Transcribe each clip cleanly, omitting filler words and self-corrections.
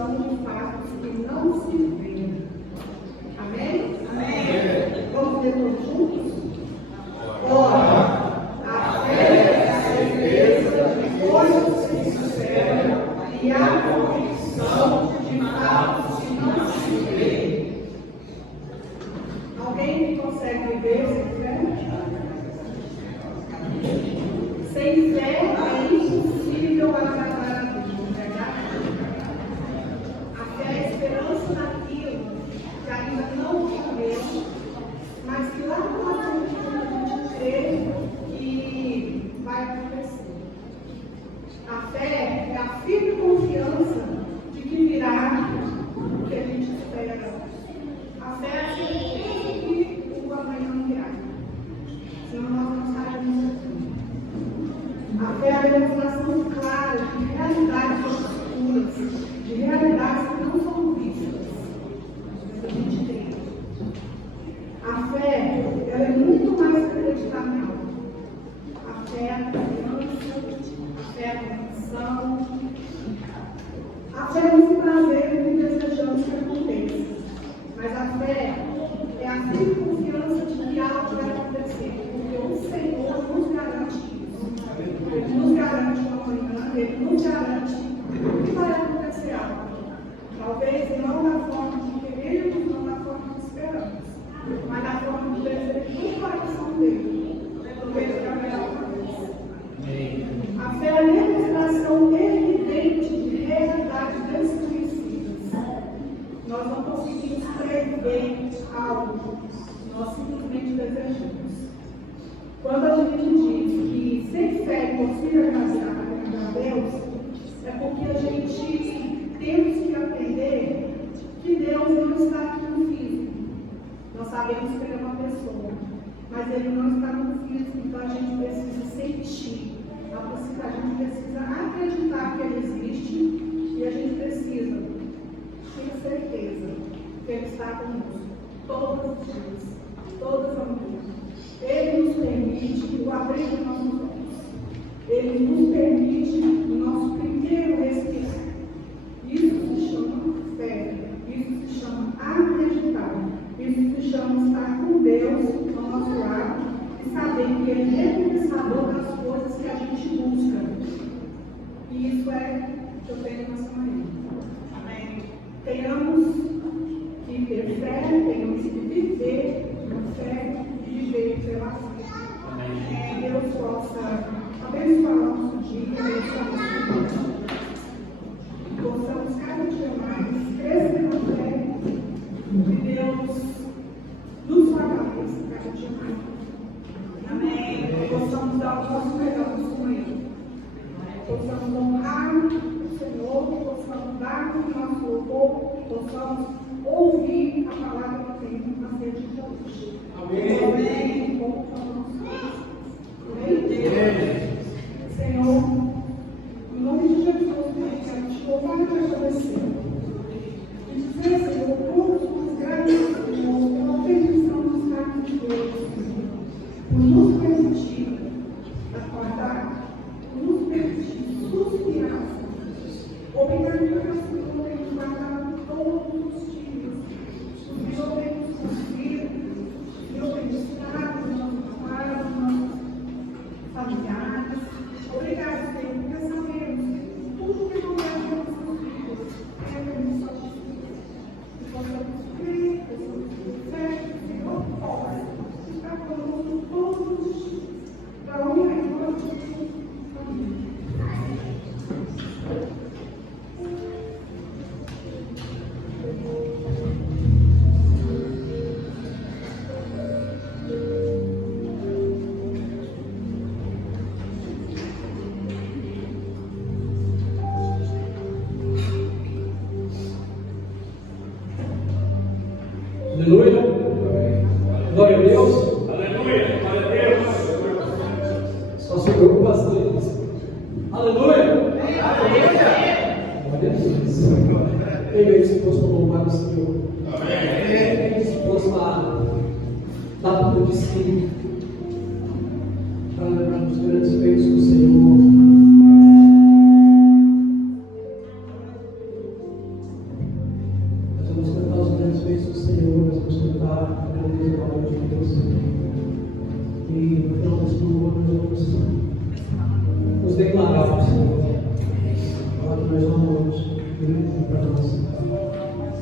convicção de fatos que não se veem. Amém? Amém. Vamos ler todos juntos? Ora, a fé é a certeza de coisas que se esperam e a convicção de fatos que não se veem. Alguém consegue viver sem fé? Sem fé é impossível agradar a Deus, não é verdade? A fé é a esperança naquilo que ainda não ocorreu, mas que lá na frente a gente crê que vai acontecer. A fé é a firme confiança de que virá o que a gente espera. A fé é a certeza que o amanhã virá. Senão nós não estaremos aqui. A fé é a demonstração clara de realidades obscuras, de realidades que não são vistas, mas a gente tem. A fé, ela é muito mais que acreditar nela. A fé é a confiança, a fé é a convicção. A fé é esse prazer que desejamos que aconteça. Mas a fé é a firme confiança de que algo vai acontecer, porque o Senhor nos garante isso. Ele nos garante uma manhã, Ele nos garante que vai acontecer algo. Talvez não da forma que queremos, não da forma que esperamos, mas da forma que desejo do coração dele. Talvez é a melhor coisa. A fé é a demonstração evidente de realidades desconhecidas. Nós não conseguimos prever algo, nós simplesmente desejamos. Quando a gente diz que sem fé é impossível agradar a Deus, é porque a gente temos que aprender que Deus não está aqui no físico. Nós sabemos que Ele é uma pessoa, mas Ele não está no físico, então a gente precisa sentir, a gente precisa acreditar que Ele existe e a gente precisa ter certeza que Ele está conosco todos os dias, todas as manhãs. Ele nos permite o abrir dos nossos olhos. Ele nos permite o nosso primeiro respirar. Isso se chama fé. Isso se chama acreditar. Isso se chama estar com Deus ao nosso lado e saber que Ele é recompensador das coisas que a gente busca. E isso é o que eu tenho nessa manhã. Amém. Tenhamos que ter fé, tenhamos que viver na fé e viver pela fé. Que Deus possa abençoar o nosso dia, abençoar o nosso dia. Possamos cada dia mais crescer na fé e Deus nos fortaleça cada dia mais. Amém. Possamos dar o nosso melhor com Ele. Possamos honrar o Senhor, possamos dar o nosso louvor, possamos ouvir a palavra que tem na ser de hoje. Amém. Amém. Amém. Senhor, em nome de Jesus, eu quero te louvar e te agradecer. E dizer, Senhor, todos os graças, Senhor, pela permissão dos cargos de Deus, por nos permitir acordar, por nos permitir suspirar. Obrigado pela Senhor, tem nos guardado todos os dias. O Senhor tem nos conduzido, o Senhor tem nos dado os nossos pais, os nossos familiares. Obrigado, Senhor, porque sabemos que tudo que acontece nos nossos filhos é permissão de Deus. Que possamos crer, possamos ter fé, que o Senhor possa estar conosco todos os dias, para honra e glória de Deus. Amém. Aleluia. Glória a Deus. Aleluia. Glória a Deus. Só se preocupa as coisas. Aleluia. Glória a Deus. Ele é disposto a louvar o Senhor. Ele é disposto a dar tudo de si para lembrar dos grandes feitos do Senhor.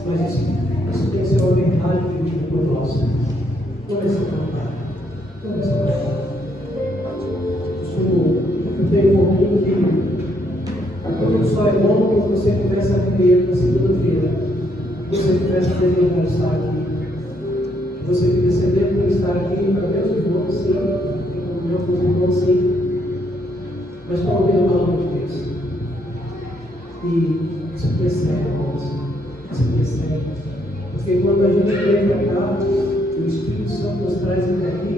Mas isso tem que ser uma verdade vivida por nós. Não vai ser verdade. Não vai ser verdade. Eu tenho um pouquinho que quando só é bom quando você começa a viver na segunda-feira. Você começa a desejar estar aqui. Você fica sedento por estar aqui, para ver os irmãos, sim, para com os irmãos, sim, mas para ouvir a palavra de Deus. E isso percebe, irmãos, isso percebe. Porque quando a gente vem para cá, o Espírito Santo nos traz até aqui,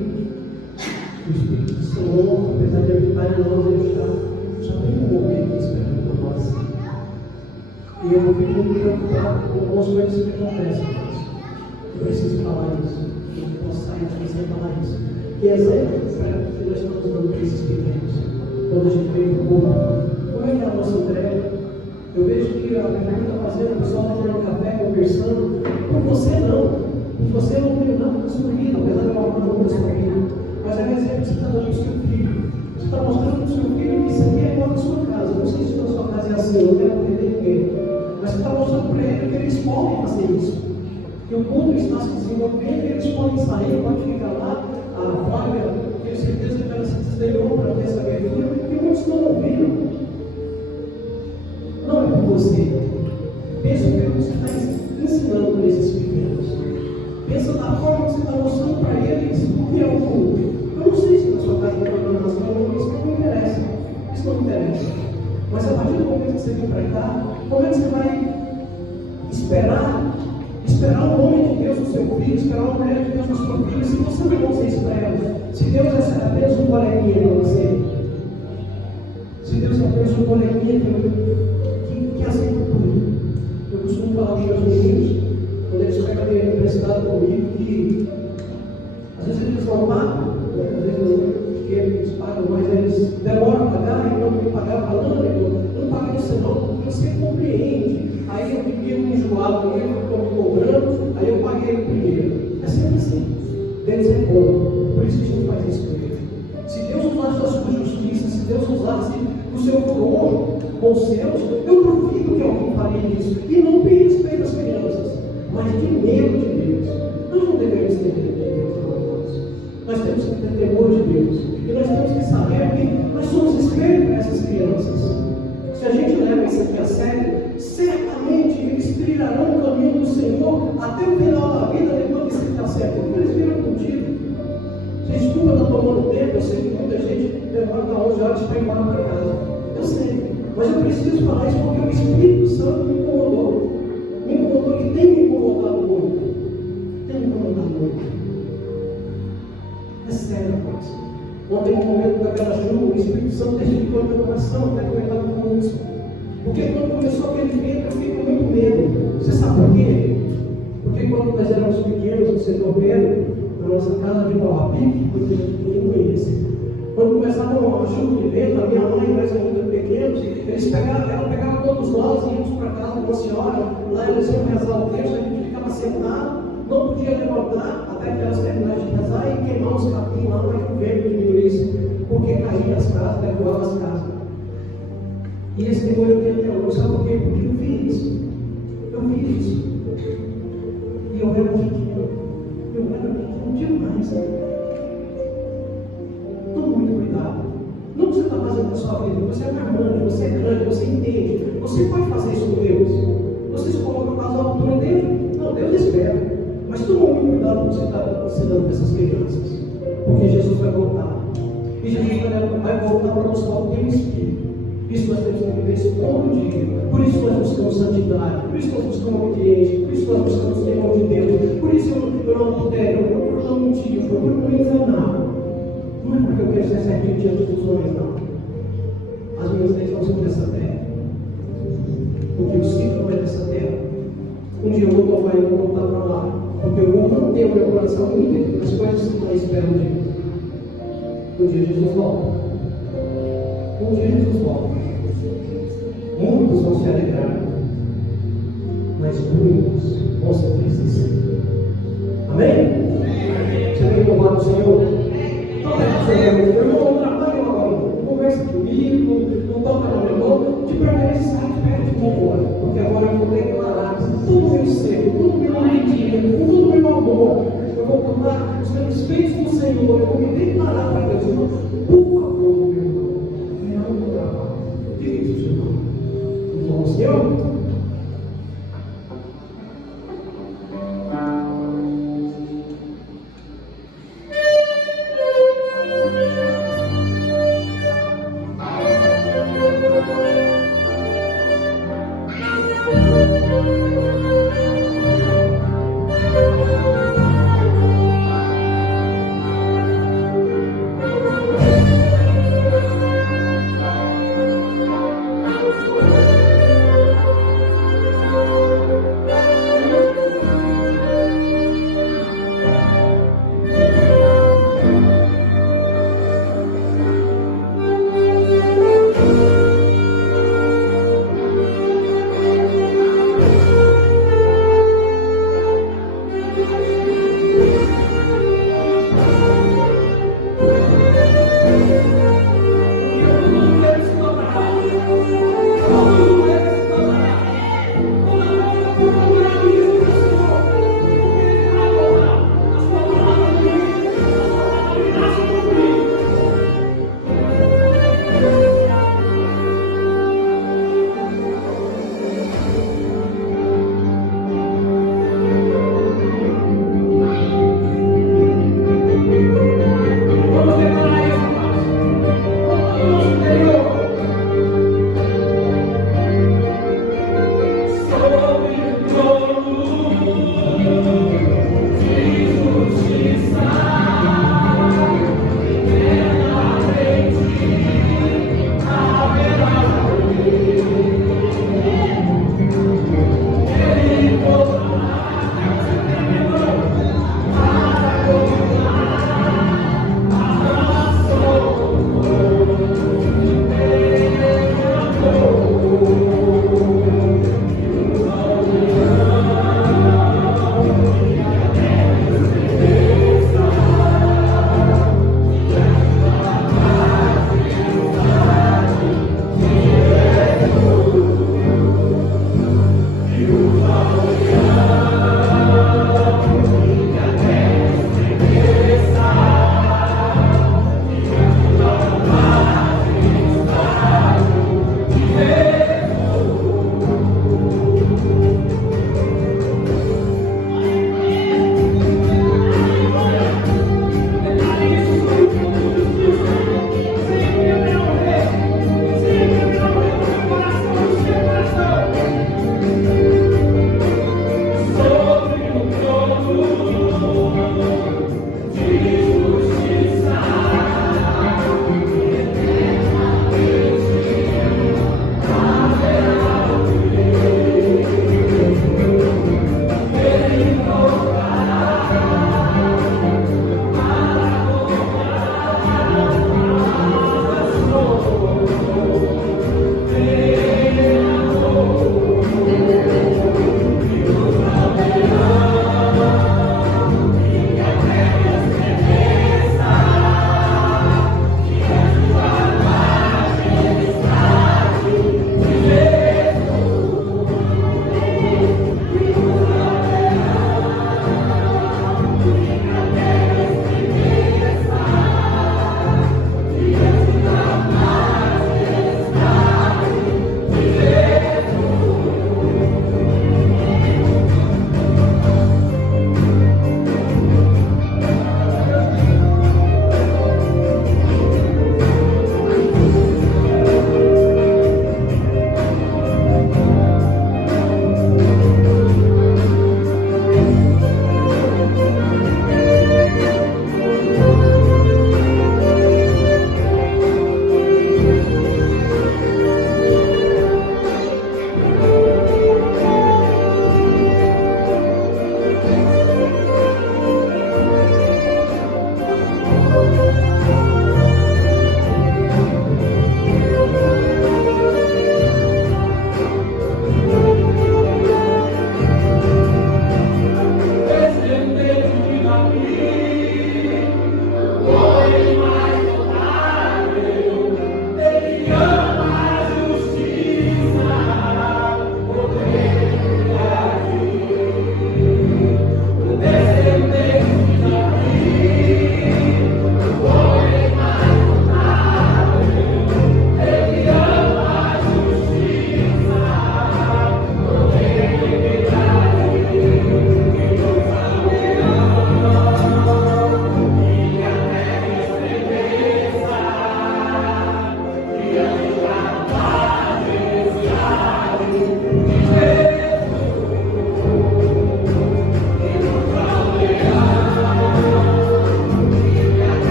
o Espírito do Senhor, apesar de habitar em nós, ele já tem um momento esperando por nós. E eu fico muito preocupado com algumas coisas que acontecem, irmãos. Eu preciso falar isso. Eu não posso sair daqui sem falar isso. E exemplo que nós estamos dando para esses pequenos. Quando a gente vem para o corpo, como é que é a nossa entrega? Eu vejo que a Bíblia está fazendo, o pessoal está tomando café, conversando. Por você não. Por você não tem nada na sua vida, apesar de eu falar muito da sua vida. Mas é exemplo que você está dando para o seu filho. Você está mostrando para o seu filho que isso aqui é igual na sua casa. Não sei se na sua casa é assim, eu não quero entender ninguém. Mas você está mostrando para ele que eles podem fazer isso. Que o mundo está se desenvolvendo, eles podem sair, podem ficar lá, a vaga, tenho certeza que ela se destelhou para ter essa abertura, e muitos não ouviram. Não é por você. Pensa o que você está ensinando para esses pequenos. Pensa da forma que você está mostrando para eles o que é o mundo. Eu não sei se na sua casa está dando nas mãos, isso não me interessa. Isso não me interessa. Mas a partir do momento que você vem para cá, como é que você vai esperar o homem de Deus no seu filho, esperar a mulher de Deus na sua filha, se você não consegue isso para ela? Se Deus é apenas um coleguinha para você, se Deus é apenas um coleguinha que aceita tudo. Eu costumo falar para os meus meninos, quando eles pegam dinheiro emprestado comigo, que às vezes eles não pagam, às vezes não, eles pagam, mas eles demoram a pagar, e quando me pagar, falando, eu não paguei você não, porque você compreende. Aí eu fiquei enjoado, eu estou me cobrando, aí eu paguei o primeiro. É sempre assim. Deus é bom. Por isso que a gente faz isso com ele. Se Deus usasse a sua justiça, se Deus usasse o seu furor com os seus, eu duvido que alguém faria isso. E não tem respeito às crianças, mas de medo de Deus. Nós não devemos ter medo de Deus, irmãos. Nós temos que ter temor de Deus. E nós temos que saber que nós somos espelho para essas crianças. Se a gente leva isso aqui a sério, certamente eles trilharão o caminho do Senhor até o final da vida, depois que isso está certo. Porque eles viram contigo. Desculpa estar tomando tempo, eu sei que muita gente levanta 11 horas para ir embora para casa. Eu sei, mas eu preciso falar isso porque o Espírito Santo me incomodou. Me incomodou e tem me incomodado muito. Tem me incomodado muito. É sério, rapaz. Ontem, no momento daquela chuva, o Espírito Santo testificou no meu coração, até comentado com isso. Porque quando começou aquele vento, eu fiquei com muito medo. Você sabe por quê? Porque quando nós éramos pequenos no setor Pedro, na nossa casa de Pauapique, ninguém conhece. Quando começava uma chuva de vento, a minha mãe e nós ainda pequenos, ela pegava todos nós e íamos para casa de uma senhora, lá eles iam rezar o texto, a gente ficava sentado, não podia levantar até que elas terminassem de rezar e queimar os capim lá para que o vento diminuísse, porque caía as casas, derrubava as casas. E esse temor eu tenho até hoje, sabe por quê? Porque eu vi isso. Eu vi isso. E eu era pequeno. Eu era pequeno demais. Tome muito cuidado. Não que você está fazendo na sua vida. Você é marmante, você é grande, você entende. Você pode fazer isso com Deus. Você se coloca para a altura dele. Não, Deus espera. Mas tome muito cuidado com o que você está ensinando para essas crianças. Porque Jesus vai voltar. E Jesus vai voltar para nos dar o teu Espírito. Por isso nós temos que viver isso todo dia. Por isso nós buscamos santidade. Por isso nós buscamos obediência. Por isso nós buscamos o temor de Deus. Por isso eu não adultero, eu procuro não mentir, eu procuro não enganar. Não é porque eu quero ser certinho diante dos homens, não. As minhas leis não são dessa terra. Porque o ciclo não é dessa terra. Um dia eu vou tomar e vou voltar para lá. Porque eu vou manter o meu coração íntegro nas coisas que não esperam de mim. Um dia Jesus volta. Um dia Jesus volta. Muitos vão se alegrar, mas muitos vão ser tristes. Amém? Você tem louvado o Senhor? Então, meu irmão, não trabalha agora, não conversa comigo, não toca no meu irmão, de preferência sai de perto de mim agora, porque agora eu vou declarar todo o meu ser mentira, com todo o meu amor, eu vou contar os meus feitos do Senhor, eu vou me declarar para Deus. Irmão, por favor, meu irmão, não vou gravar. Diga isso, irmão. Vamos ao Senhor?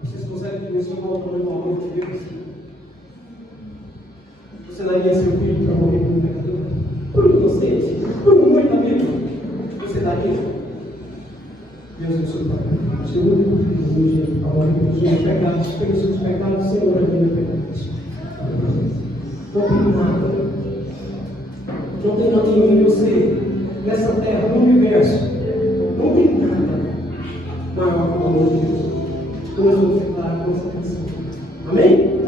Vocês conseguem ver se eu coloco no amor de Deus? Você daria seu filho para morrer por um pecador? Por um inocente? Por um muito amigo? Você daria? Deus é o seu Pai. Seu único filho hoje, a morrer pelos seus pecados, pelos seus pecados, Senhor, a minha pecados. Não tem nada. Não tem nada em você, nessa terra, no universo. Não tem nada maior que o amor de Deus. Nós vamos declarar com essa canção. Amém?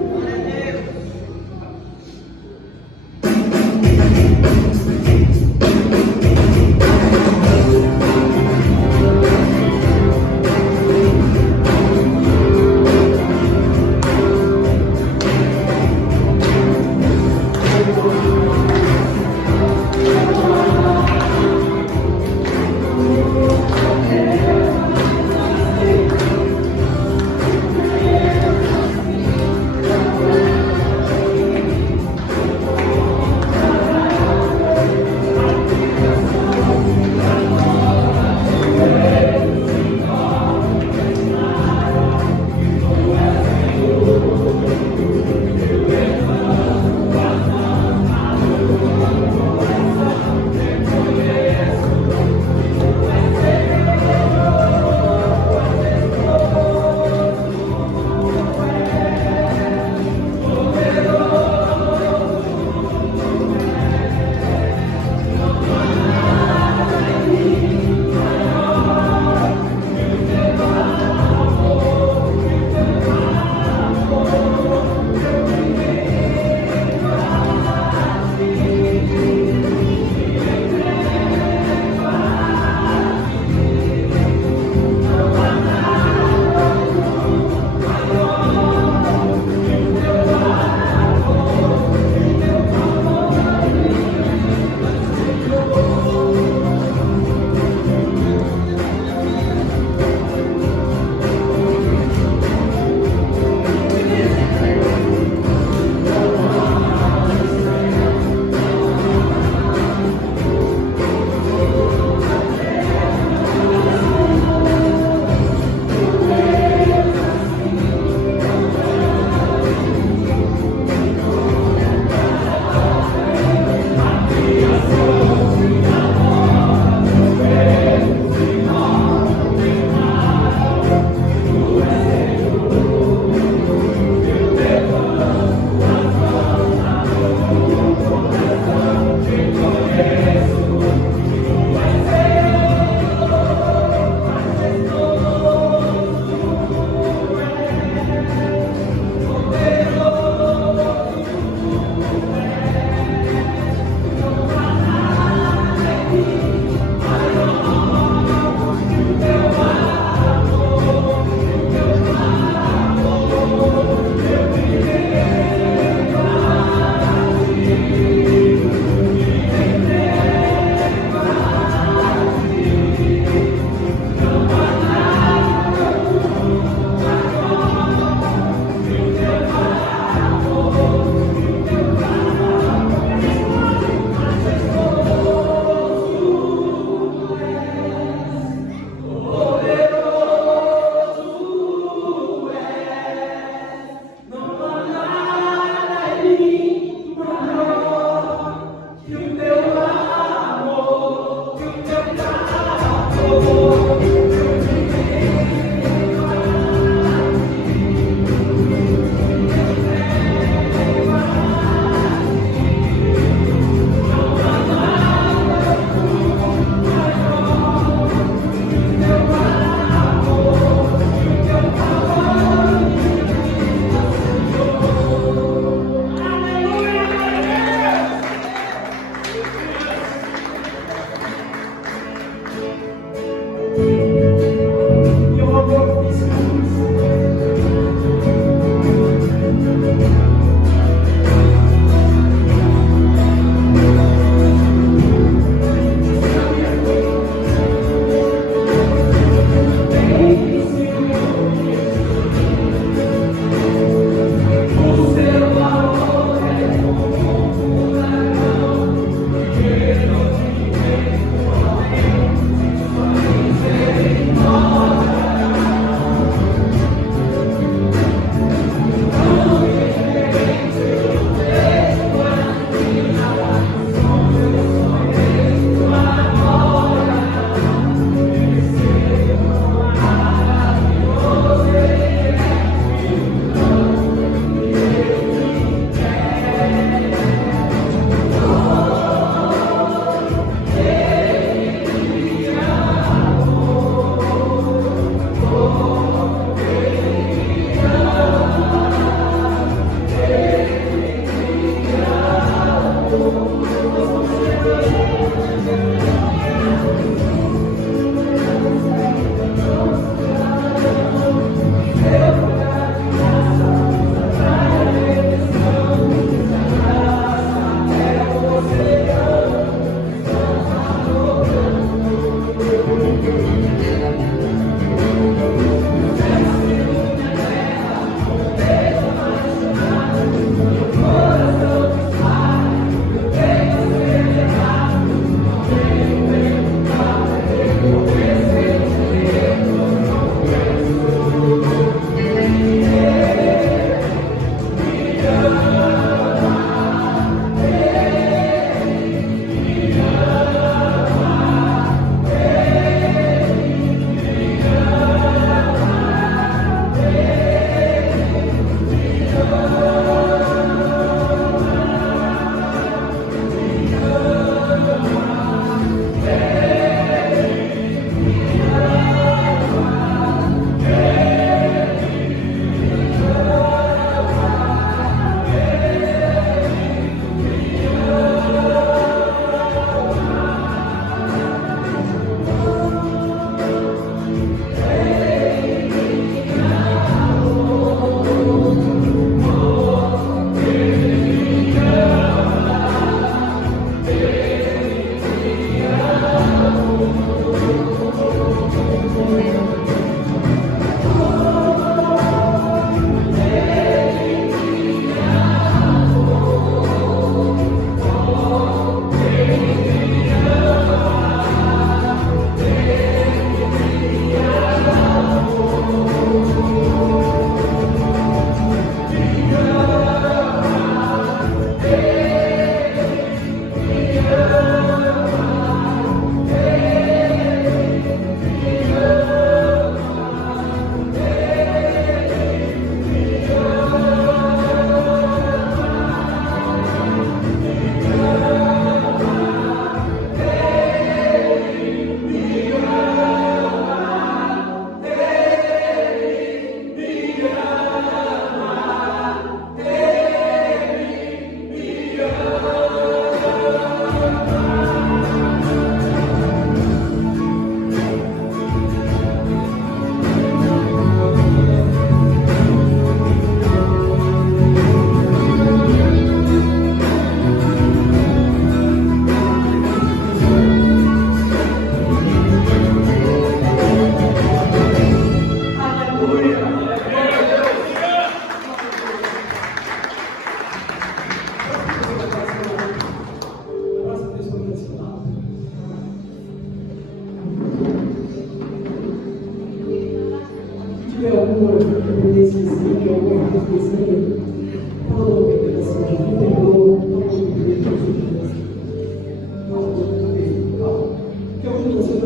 Você é uma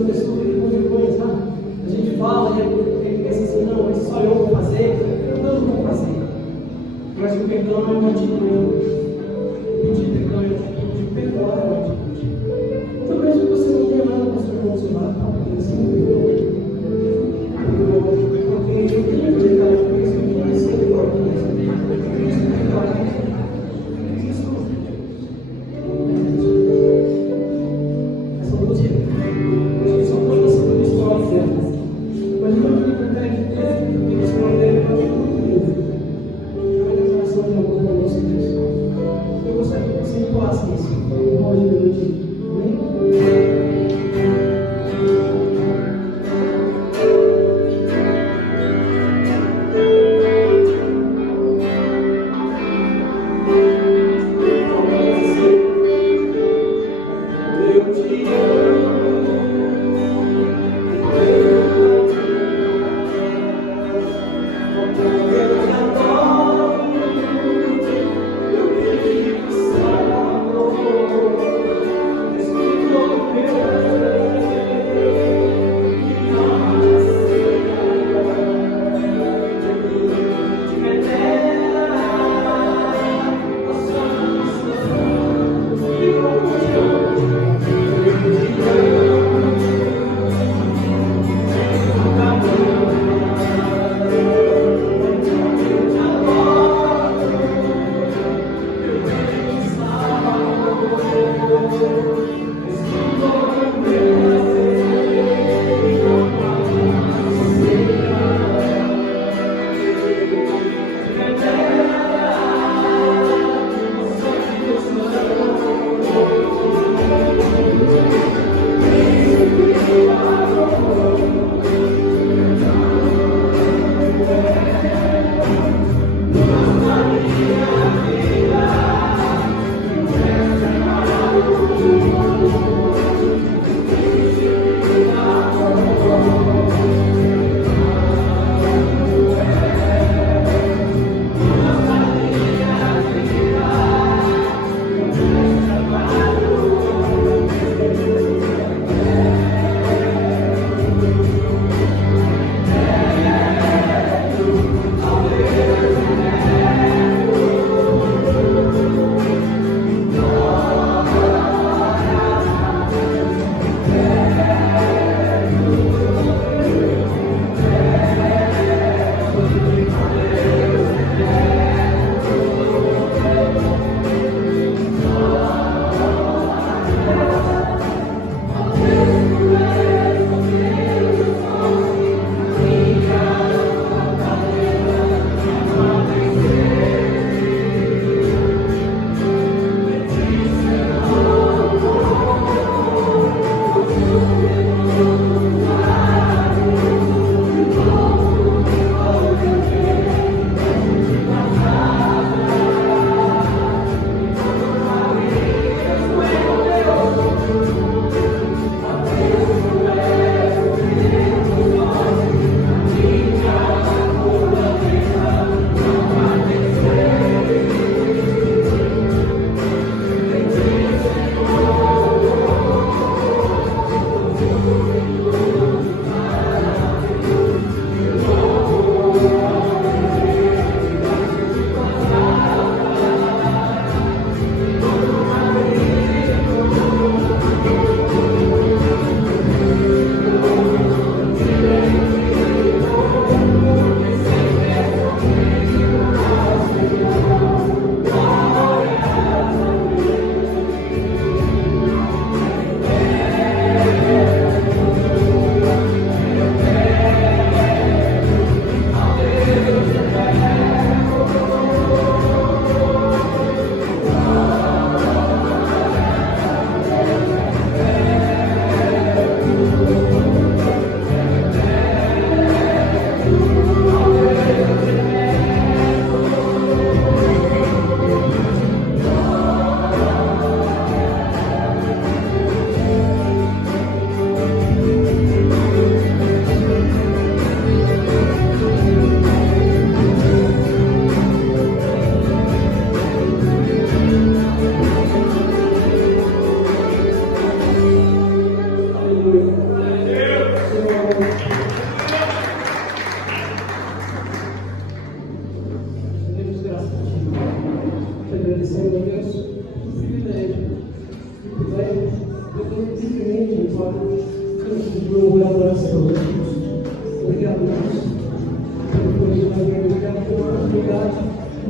pessoa que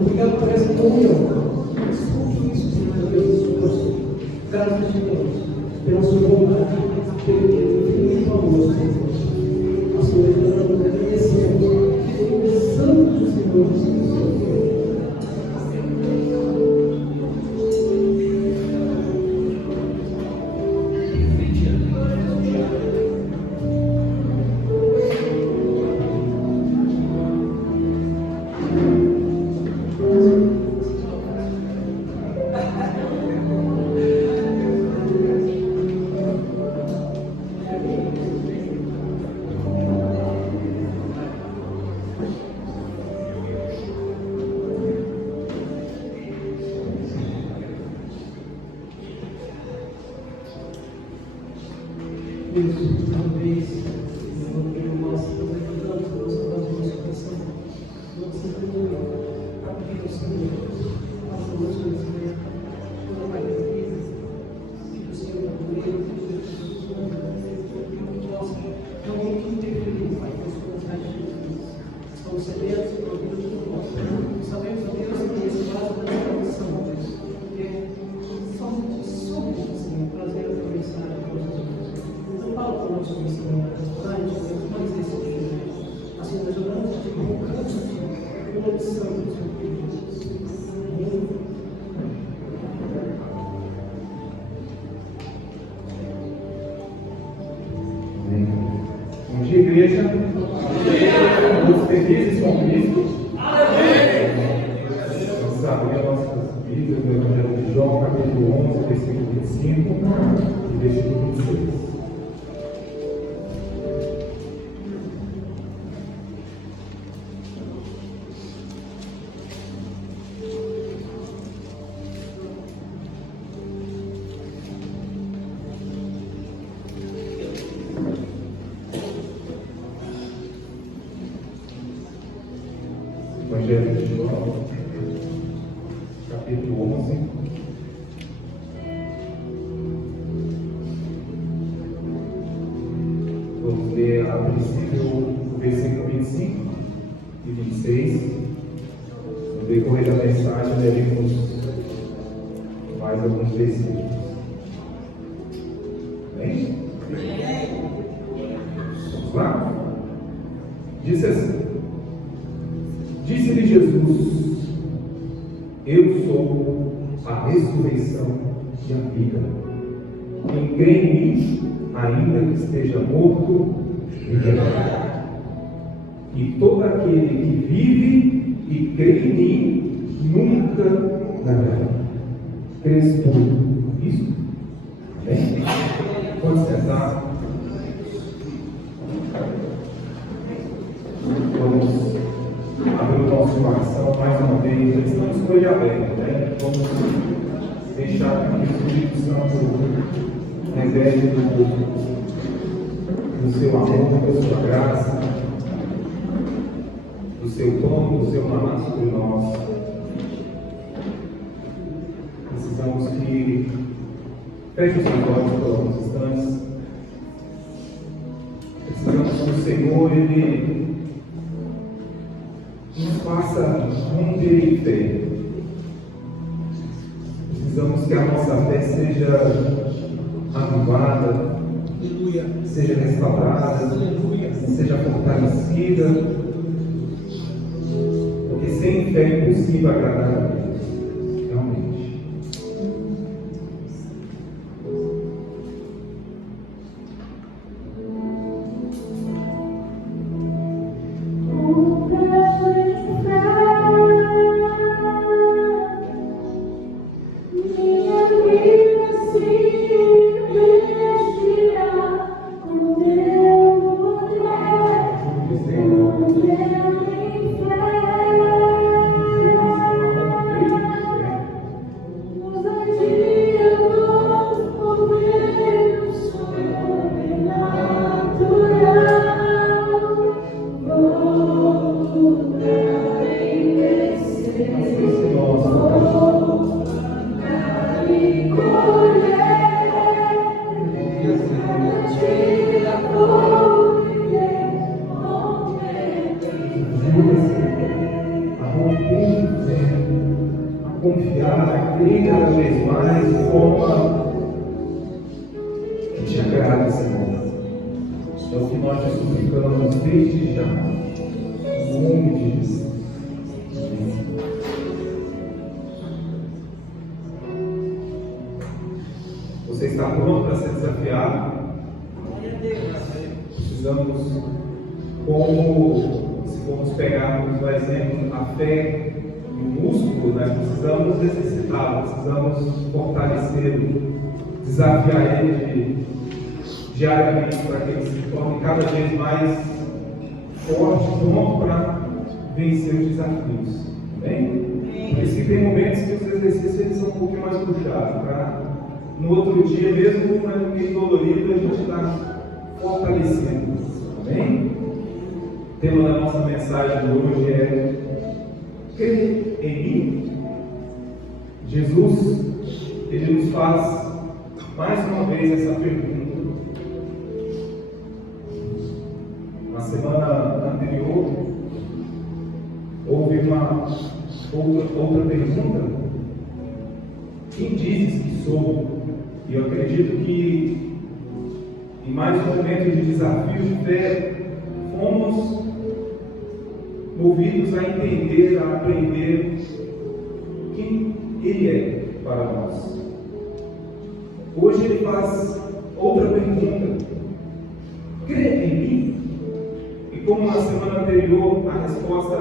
Obrigado por essa comunhão. Graças a Deus, pela sua bondade, pelo infinito amor, Senhor. A sua nós agradecemos. Santo Senhor Jesus. Isso, talvez, nós estamos ajudando a nossa coração. Nós sempre abrir o Senhor, faça o nosso conhecimento, toda a parte da vida, que o Senhor está comigo, que nós realmente interferimos, Pai, com as coisas de Jesus. Estamos sedentos e ouvindo tudo nós. Sabemos, ó Deus, que esse vaso da salvação, porque somos, Senhor, trazer a tua mensagem para os outros. Fala conosco nesse momento, mais esse dia. Assim nós oramos de invocamos pela missão do Senhor Jesus. Amém. Bom dia, igreja. Todos felizes com Cristo. Vamos abrir as nossas Bíblias no Evangelho de João, capítulo 11, versículo 25 e versículo 26. Evangelho de João, capítulo 11. Vamos ler a princípio o versículo 25 e 26. No decorrer da mensagem, leremos mais alguns versículos. Amém? Vamos lá? Diz assim: Disse-lhe Jesus: Eu sou a ressurreição e a vida. Quem crê em mim, ainda que esteja morto, viverá. E todo aquele que vive e crê em mim, nunca morrerá. Crês por isso? Amém? Pode sentar. Vamos abrir o nosso coração mais uma vez. Estamos com ele aberto, né? Vamos deixar que o Espírito Santo revele do seu amor, da sua graça, do seu dom, do seu amor sobre nós. Precisamos que feche os seus olhos por alguns instantes. Precisamos que o Senhor, Ele nos faça romper em fé. Precisamos que a nossa fé seja avivada, seja restaurada, seja fortalecida, porque sem fé é impossível agradar a Deus, realmente. Confiar, a crer cada vez mais de forma que te agrada, Senhor. É o que nós te suplicamos desde já, em nome de Jesus. Você está pronto para ser desafiado? Precisamos, como se formos pegarmos o exemplo, a fé e o músculo, nós precisamos exercitá-lo, precisamos fortalecê-lo, desafiar ele diariamente para que ele se torne cada vez mais forte, pronto para vencer os desafios. Amém? Por isso que tem momentos que os exercícios eles são um pouquinho mais puxados, para no outro dia, mesmo meio dolorido, a gente está fortalecendo. Amém? O tema da nossa mensagem de hoje é crer em mim. Jesus, ele nos faz mais uma vez essa pergunta. Na semana anterior, houve uma outra pergunta. Quem dizes que sou? E eu acredito que em mais um momento de desafio de fé, fomos movidos a entender, a aprender quem Ele é para nós. Hoje Ele faz outra pergunta: crê em mim? E como na semana anterior a resposta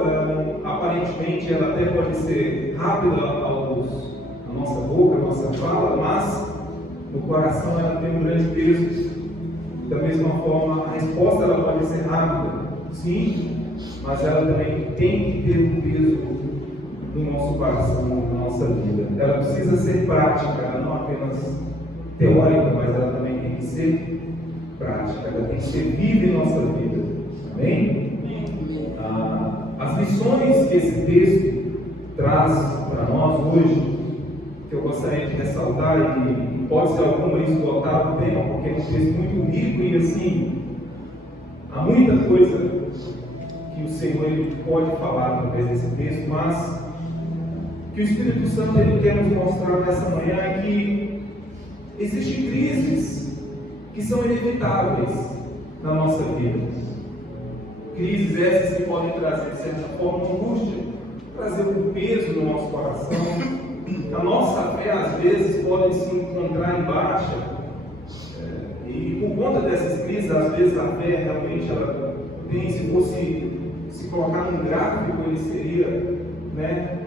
aparentemente ela até pode ser rápida a nossa boca, a nossa fala, mas no coração ela tem um grande peso. Da mesma forma, a resposta ela pode ser rápida, sim, mas ela também tem que ter um peso no nosso coração, na nossa vida. Ela precisa ser prática, ela não apenas teórica, mas ela também tem que ser prática, ela tem que ser viva em nossa vida. Amém? As lições que esse texto traz para nós hoje, que eu gostaria de ressaltar, e pode ser alguma esgotar o tema, porque é um texto muito rico e assim, há muita coisa que o Senhor ele pode falar através desse texto, mas que o Espírito Santo ele quer nos mostrar nessa manhã é que existem crises que são inevitáveis na nossa vida. Crises essas que podem trazer, de certa forma, angústia, trazer um peso no nosso coração. A nossa fé, às vezes, pode se encontrar em baixa. E por conta dessas crises, às vezes, a fé realmente ela tem, se fosse se colocar num gráfico, ele seria, né,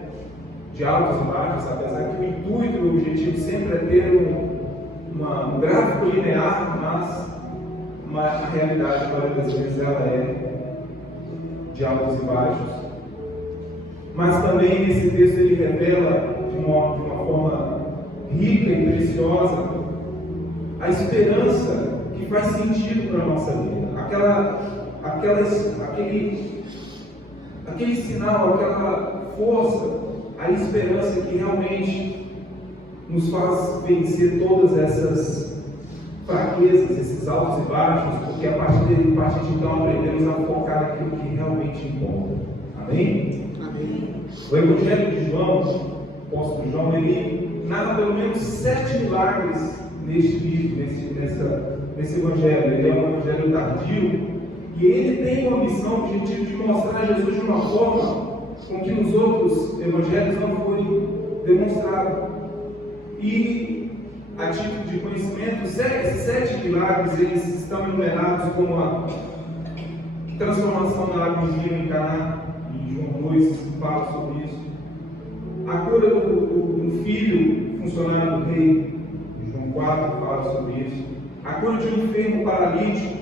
de altos e baixos, apesar que o intuito e o objetivo sempre é ter um gráfico linear, mas a realidade, a maioria das vezes, ela é de altos e baixos. Mas também esse texto ele revela de uma forma rica e preciosa a esperança que faz sentido para a nossa vida. Aquele sinal, aquela força, a esperança que realmente nos faz vencer todas essas fraquezas, esses altos e baixos, porque a partir de então aprendemos a focar naquilo que realmente importa. Amém? Amém. O Evangelho de João, o apóstolo João, ele narra pelo menos 7 milagres neste livro, nesse Evangelho. Ele é um Evangelho tardio e ele tem uma missão, o objetivo de mostrar Jesus de uma forma com que nos outros Evangelhos não foi demonstrado. E a título de conhecimento, esses 7 milagres eles estão enumerados como a transformação da água em vinho em Caná, em João 2 fala sobre isso. A cura do filho funcionário do rei, em João 4 fala sobre isso. A cura de um enfermo paralítico,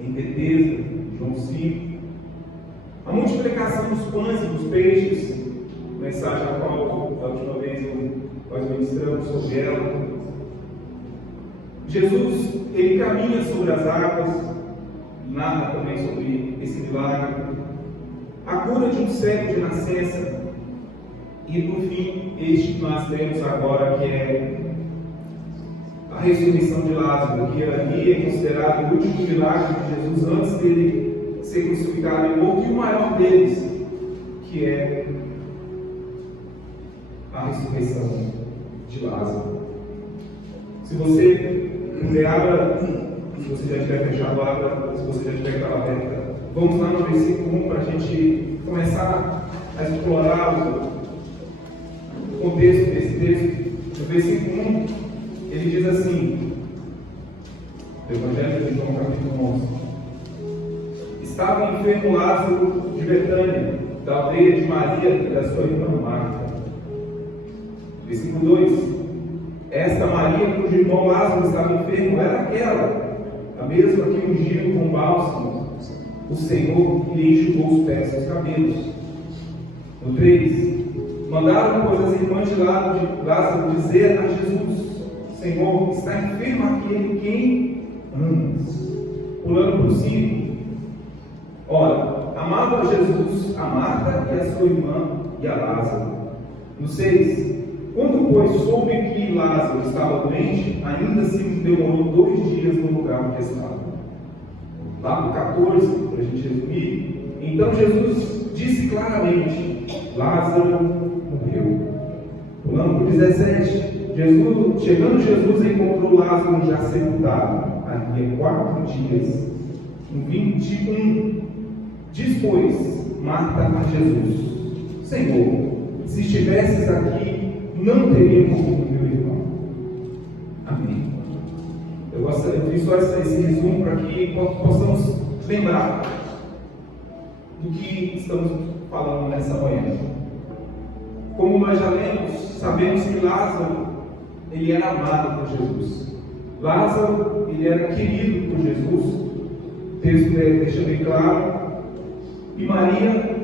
em Betesda, João 5. A multiplicação dos pães e dos peixes, mensagem a qual da última vez nós ministramos sobre ela. Jesus, ele caminha sobre as águas, narra também sobre esse milagre. A cura de um cego de nascença. E por fim, este que nós temos agora, que é a a ressurreição de Lázaro, que ali é considerado o último milagre de Jesus antes dele ser crucificado e morto, e o maior deles, que é a ressurreição de Lázaro. Se você puder, abra, se você já tiver fechado, abra, se você já tiver aquela aberta, vamos lá no versículo 1 para a gente começar a explorar o contexto desse texto. No versículo 1, ele diz assim, do Evangelho de João, capítulo 11: Estava enfermo Lázaro de Betânia, da aldeia de Maria e da sua irmã Marta. Versículo 2: Esta Maria, cujo irmão Lázaro estava enfermo, era aquela, a mesma que ungiu com bálsamo o Senhor e lhe enxugou os pés e os cabelos. No 3: Mandaram, pois, as irmãs de Lázaro dizer a Jesus: Senhor, está enfermo aquele quem amas. Pulando por 5: Ora, amava Jesus a Marta e a sua irmã e a Lázaro. No 6: Quando, pois, soube que Lázaro estava doente, ainda se demorou 2 dias no lugar onde estava. Lá no 14, para a gente resumir, então Jesus disse claramente: Lázaro morreu. Pulando por 17, chegando Jesus encontrou Lázaro já sepultado, havia 4 dias. No 21, diz, pois, Marta a Jesus: Senhor, se estivesses aqui, não teria morrido meu irmão. Amém. Eu fiz só esse resumo para que possamos lembrar do que estamos falando nessa manhã. Como nós já lemos, sabemos que Lázaro, ele era amado por Jesus. Lázaro, ele era querido por Jesus. O texto deixa bem claro. E Maria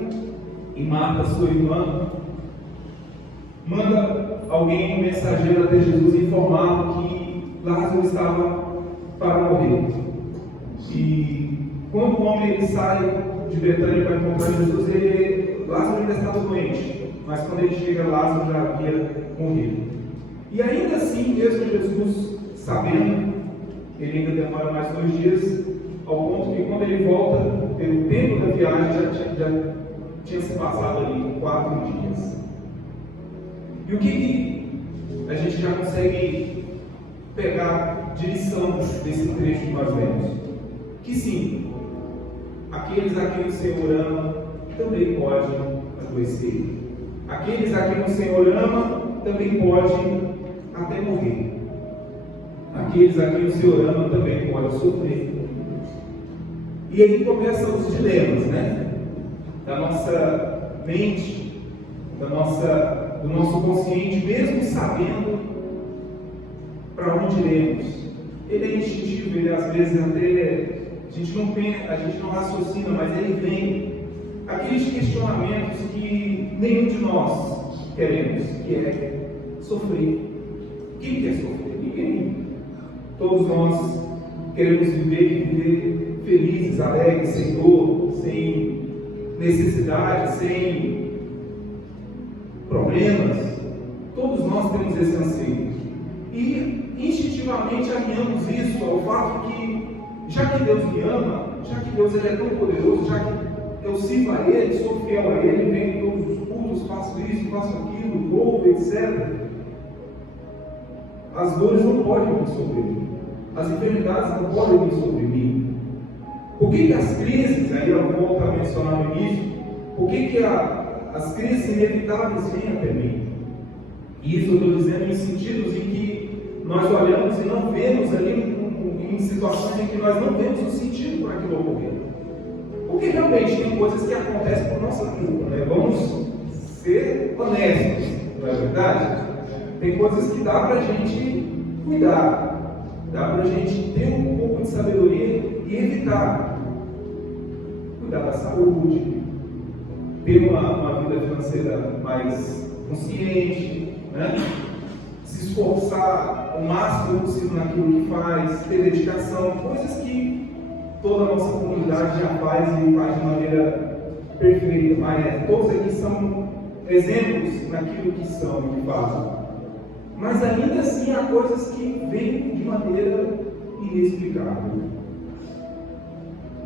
e Marta, sua irmã, manda alguém, um mensageiro, até Jesus, informar que Lázaro estava para morrer. E quando o homem sai de Betânia para encontrar Jesus, Lázaro ainda estava doente, mas quando ele chega, Lázaro já havia morrido. E ainda assim, mesmo Jesus sabendo, ele ainda demora mais 2 dias, ao ponto que quando ele volta, pelo tempo da viagem, já tinha se passado ali 4 dias. E o que a gente já consegue pegar de lição desse trecho que nós vemos? Que sim, aqueles a quem o Senhor ama também podem adoecer. Aqueles a quem o Senhor ama também podem até morrer. Aqueles a quem o Senhor ama também podem sofrer. E aí começam os dilemas, né? Da nossa mente, do nosso consciente, mesmo sabendo para onde iremos. Ele é instintivo, ele às vezes até a gente não raciocina, mas ele vem. Aqueles questionamentos que nenhum de nós queremos, que é sofrer. Quem quer sofrer? Ninguém. Todos nós queremos viver felizes, alegres, sem dor, sem necessidade, sem problemas. Todos nós temos esse anseio. E instintivamente alinhamos isso ao fato que, já que Deus me ama, já que Deus ele é tão poderoso, já que eu sirvo a Ele, sou fiel a Ele, venho em todos os cultos, faço isso, faço aquilo, louvo, etc. As dores não podem vir sobre mim. As enfermidades não podem vir sobre mim. Por que as crises, aí eu volto a mencionar no início, por que as crises inevitáveis vêm até mim? E isso eu estou dizendo em sentidos em que nós olhamos e não vemos ali, em situações em que nós não vemos o sentido para aquilo ocorrer. Porque realmente tem coisas que acontecem por nossa culpa, né? Vamos ser honestos, não é verdade? Tem coisas que dá para a gente cuidar, dá para a gente ter um pouco de sabedoria e evitar. Cuidar da saúde, ter uma vida financeira mais consciente, né? Se esforçar o máximo possível naquilo que faz, ter dedicação, coisas que toda a nossa comunidade já faz e faz de maneira perfeita. Mas todos aqui são exemplos naquilo que são e que fazem. mas ainda assim há coisas que vêm de maneira inexplicável.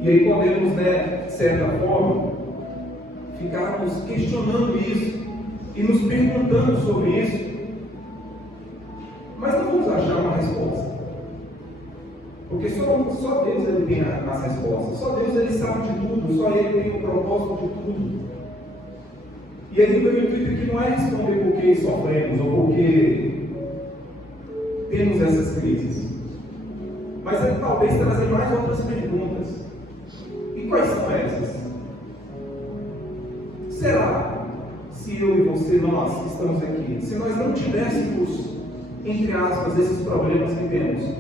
E aí podemos, né, de certa forma, ficarmos questionando isso e nos perguntando sobre isso, mas não vamos achar uma resposta. Porque só Deus ele tem as respostas, só Deus ele sabe de tudo, só Ele tem o propósito de tudo. E aí o meu intuito aqui não é responder por que sofremos ou porque temos essas crises, mas é talvez trazer mais outras perguntas. E quais são essas? Será se eu e você, nós que estamos aqui, se nós não tivéssemos, entre aspas, esses problemas que temos,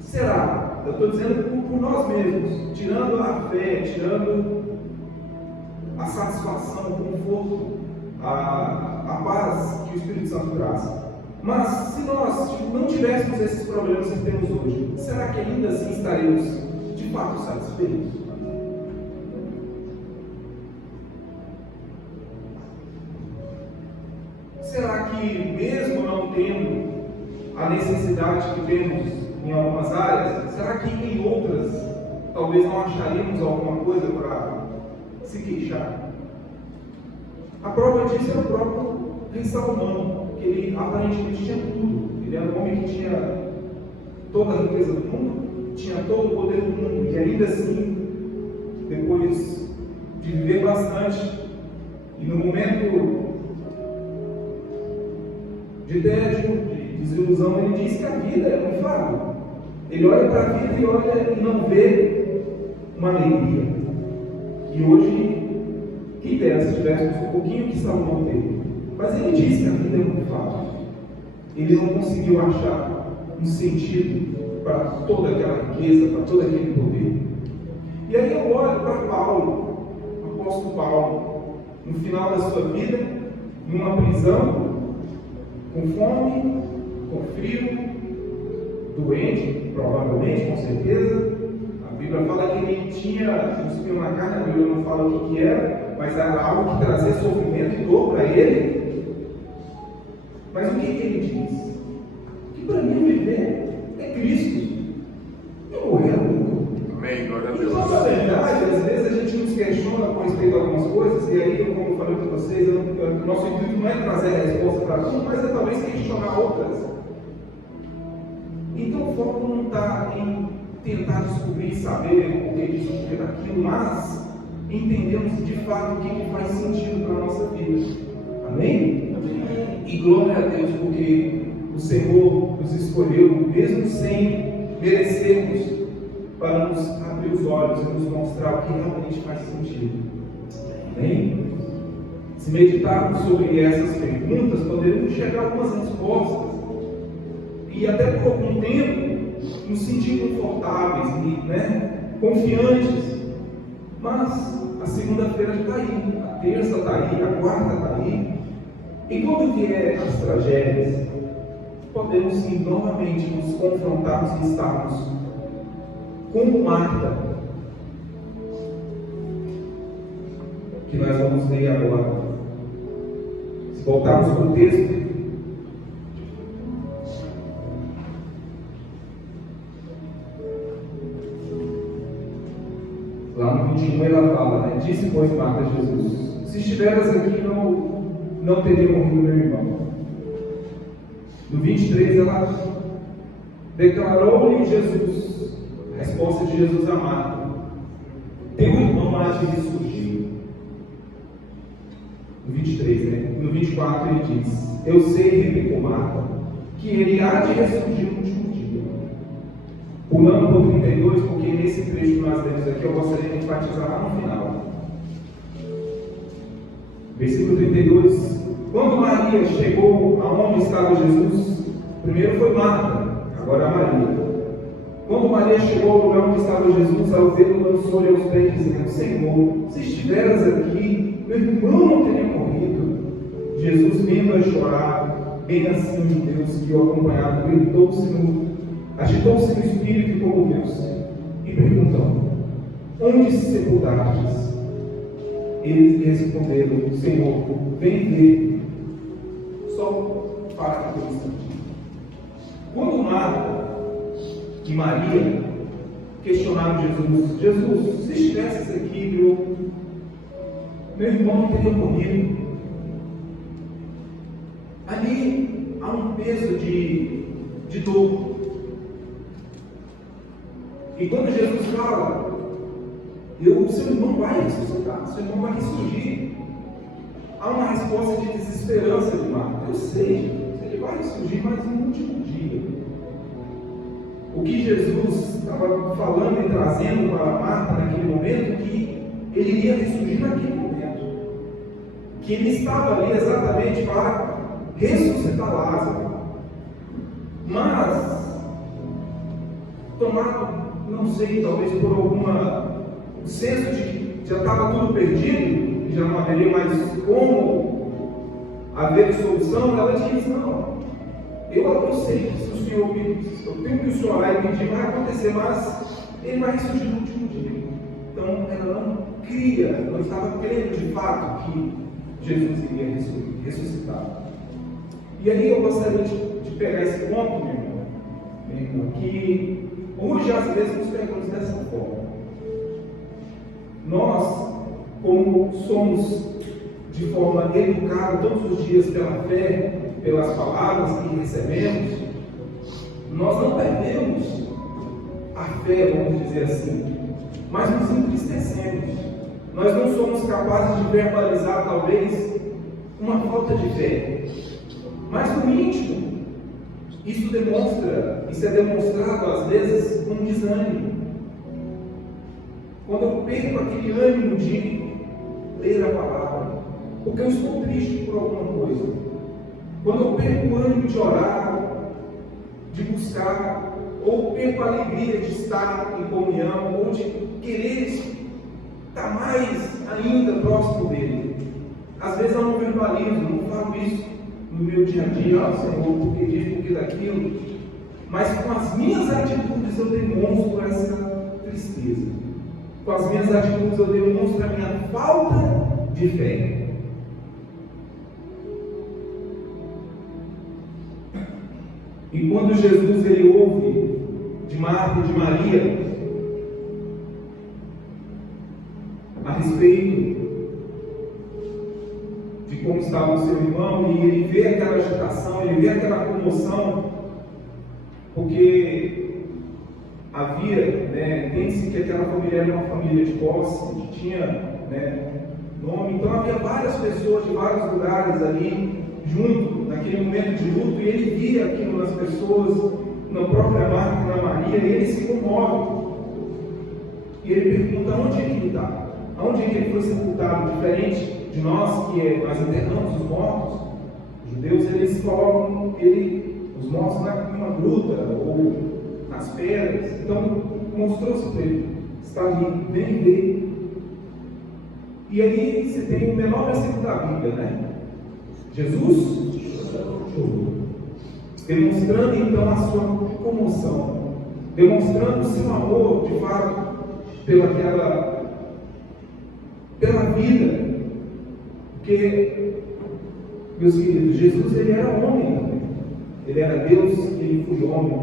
será, eu estou dizendo por nós mesmos, tirando a fé, tirando a satisfação, o conforto, a paz que o Espírito Santo traz, mas se nós não tivéssemos esses problemas que temos hoje, será que ainda assim estaremos de fato satisfeitos? Será que mesmo não tendo a necessidade que temos em algumas áreas, será que em outras talvez não acharíamos alguma coisa para se queixar? A prova disso é o próprio rei Salomão, que ele aparentemente tinha tudo. Ele era um homem que tinha toda a riqueza do mundo, tinha todo o poder do mundo, e ainda assim, depois de viver bastante, e no momento de tédio, de desilusão, ele diz que a vida é um fardo. Ele olha para a vida e olha e não vê uma alegria. E hoje, quem dera se tivéssemos um pouquinho que Salomão teve. Mas ele diz que a vida é um fardo. Ele não conseguiu achar um sentido para toda aquela riqueza, para todo aquele poder. E aí eu olho para Paulo, o apóstolo Paulo, no final da sua vida, numa prisão, com fome, com frio, doente, provavelmente, com certeza. A Bíblia fala que ele tinha um espinho na carne, a Bíblia não fala o que era, mas era algo que trazia sofrimento e dor para ele. Mas o que ele diz? Que para mim viver é Cristo e morrer é lucro. Amém, glória a Deus. Então, na verdade, às vezes a gente nos questiona com respeito a algumas coisas, e aí, como eu falei para vocês, o nosso intuito não é trazer a resposta para tudo, mas é talvez questionar outras. Então o foco não está em tentar descobrir, saber o que disso, o que daquilo, mas entendemos de fato o que faz sentido para a nossa vida. Amém? Amém? E glória a Deus, porque o Senhor nos escolheu, mesmo sem merecermos, para nos abrir os olhos e nos mostrar o que realmente faz sentido. Amém? Se meditarmos sobre essas perguntas, poderemos chegar a algumas respostas e até por algum tempo nos sentir confortáveis e confiantes. Mas a segunda-feira já está aí, a terça está aí, a quarta está aí. E quando vier as tragédias, podemos sim novamente nos confrontarmos e estarmos como Marta, que nós vamos ler agora. Se voltarmos para o texto, lá no 21 ela fala, disse pois Marta a Jesus, se estiveras aqui não teria morrido meu irmão. No 23 ela declarou-lhe Jesus, a resposta de Jesus a Marta, teu irmão há de ressurgir. No 23, no 24 ele diz, eu sei, replicou Marta, que ele há de ressurgir no último dia. Pulando para o 32, porque nesse trecho que nós temos aqui eu gostaria de enfatizar lá no final. Versículo 32. Quando Maria chegou aonde estava Jesus, primeiro foi Marta, agora a Maria. Quando Maria chegou ao lugar onde estava Jesus, ao vê-lo, lançou-lhe aos pés, dizendo, Senhor, se estiveras aqui, meu irmão não teria morrido. Jesus, vendo a chorar, bem assim de Deus que o acompanhava, agitou-se no espírito e comoveu-se, e perguntou, onde se sepultastes? Eles responderam, Senhor, vem ver. Só para aqui um instante. Quando Marta e Maria questionaram Jesus, se estivesse aqui, meu irmão não teria morrido. Ali há um peso de dor. E quando Jesus fala, seu irmão vai ressuscitar, seu irmão vai ressurgir, há uma resposta de desesperança de Marta. Eu sei, ele vai ressurgir, mas no último dia. O que Jesus estava falando e trazendo para Marta naquele momento, que ele iria ressurgir naquele momento, que ele estava ali exatamente para ressuscitar Lázaro. Mas, tomado, não sei, talvez por alguma senso de que já estava tudo perdido, e já não haveria mais como haver solução, ela diz: não, eu sei que se o Senhor eu tenho que o Senhor orar e pedir, vai acontecer, mas ele vai ressurgir no último dia. Então ela não cria, não estava crendo de fato que Jesus iria ressuscitar. E aí eu gostaria de pegar esse ponto, meu irmão, que hoje às vezes nos perguntamos dessa forma. Nós, como somos de forma educada todos os dias pela fé, pelas palavras que recebemos, nós não perdemos a fé, vamos dizer assim, mas nos entristecemos. Nós não somos capazes de verbalizar, talvez, uma falta de fé, mas no íntimo, isso é demonstrado às vezes com desânimo. Quando eu perco aquele ânimo de ler a palavra, porque eu estou triste por alguma coisa. Quando eu perco o ânimo de orar, de buscar, ou perco a alegria de estar em comunhão, ou de querer estar mais ainda próximo dele. Às vezes eu não verbalizo, não falo isso no meu dia a dia, Senhor, porque disso, porque daquilo, mas com as minhas atitudes eu demonstro essa tristeza. Com as minhas atitudes eu demonstro a minha falta de fé. E quando Jesus ele ouve de Marta e de Maria a respeito de como estava o seu irmão, e ele vê aquela agitação, ele vê aquela comoção, porque havia, tem-se que aquela família era uma família de posse, que tinha nome, então havia várias pessoas de vários lugares ali junto naquele momento de luto, e ele via aquilo nas pessoas, na própria Marta e na Maria, e ele se comove. E ele pergunta: onde é que ele está? Aonde é que ele foi sepultado? Diferente de nós, que nós enterramos os mortos, os judeus eles colocam os mortos numa gruta ou nas pedras. Então mostrou-se para ele: está ali, vem ver. E aí você tem o menor versículo da Bíblia, Jesus chorou, demonstrando então a sua comoção, demonstrando o seu amor de fato pela vida, porque, meus queridos, Jesus ele era homem também, ele era Deus, ele foi homem,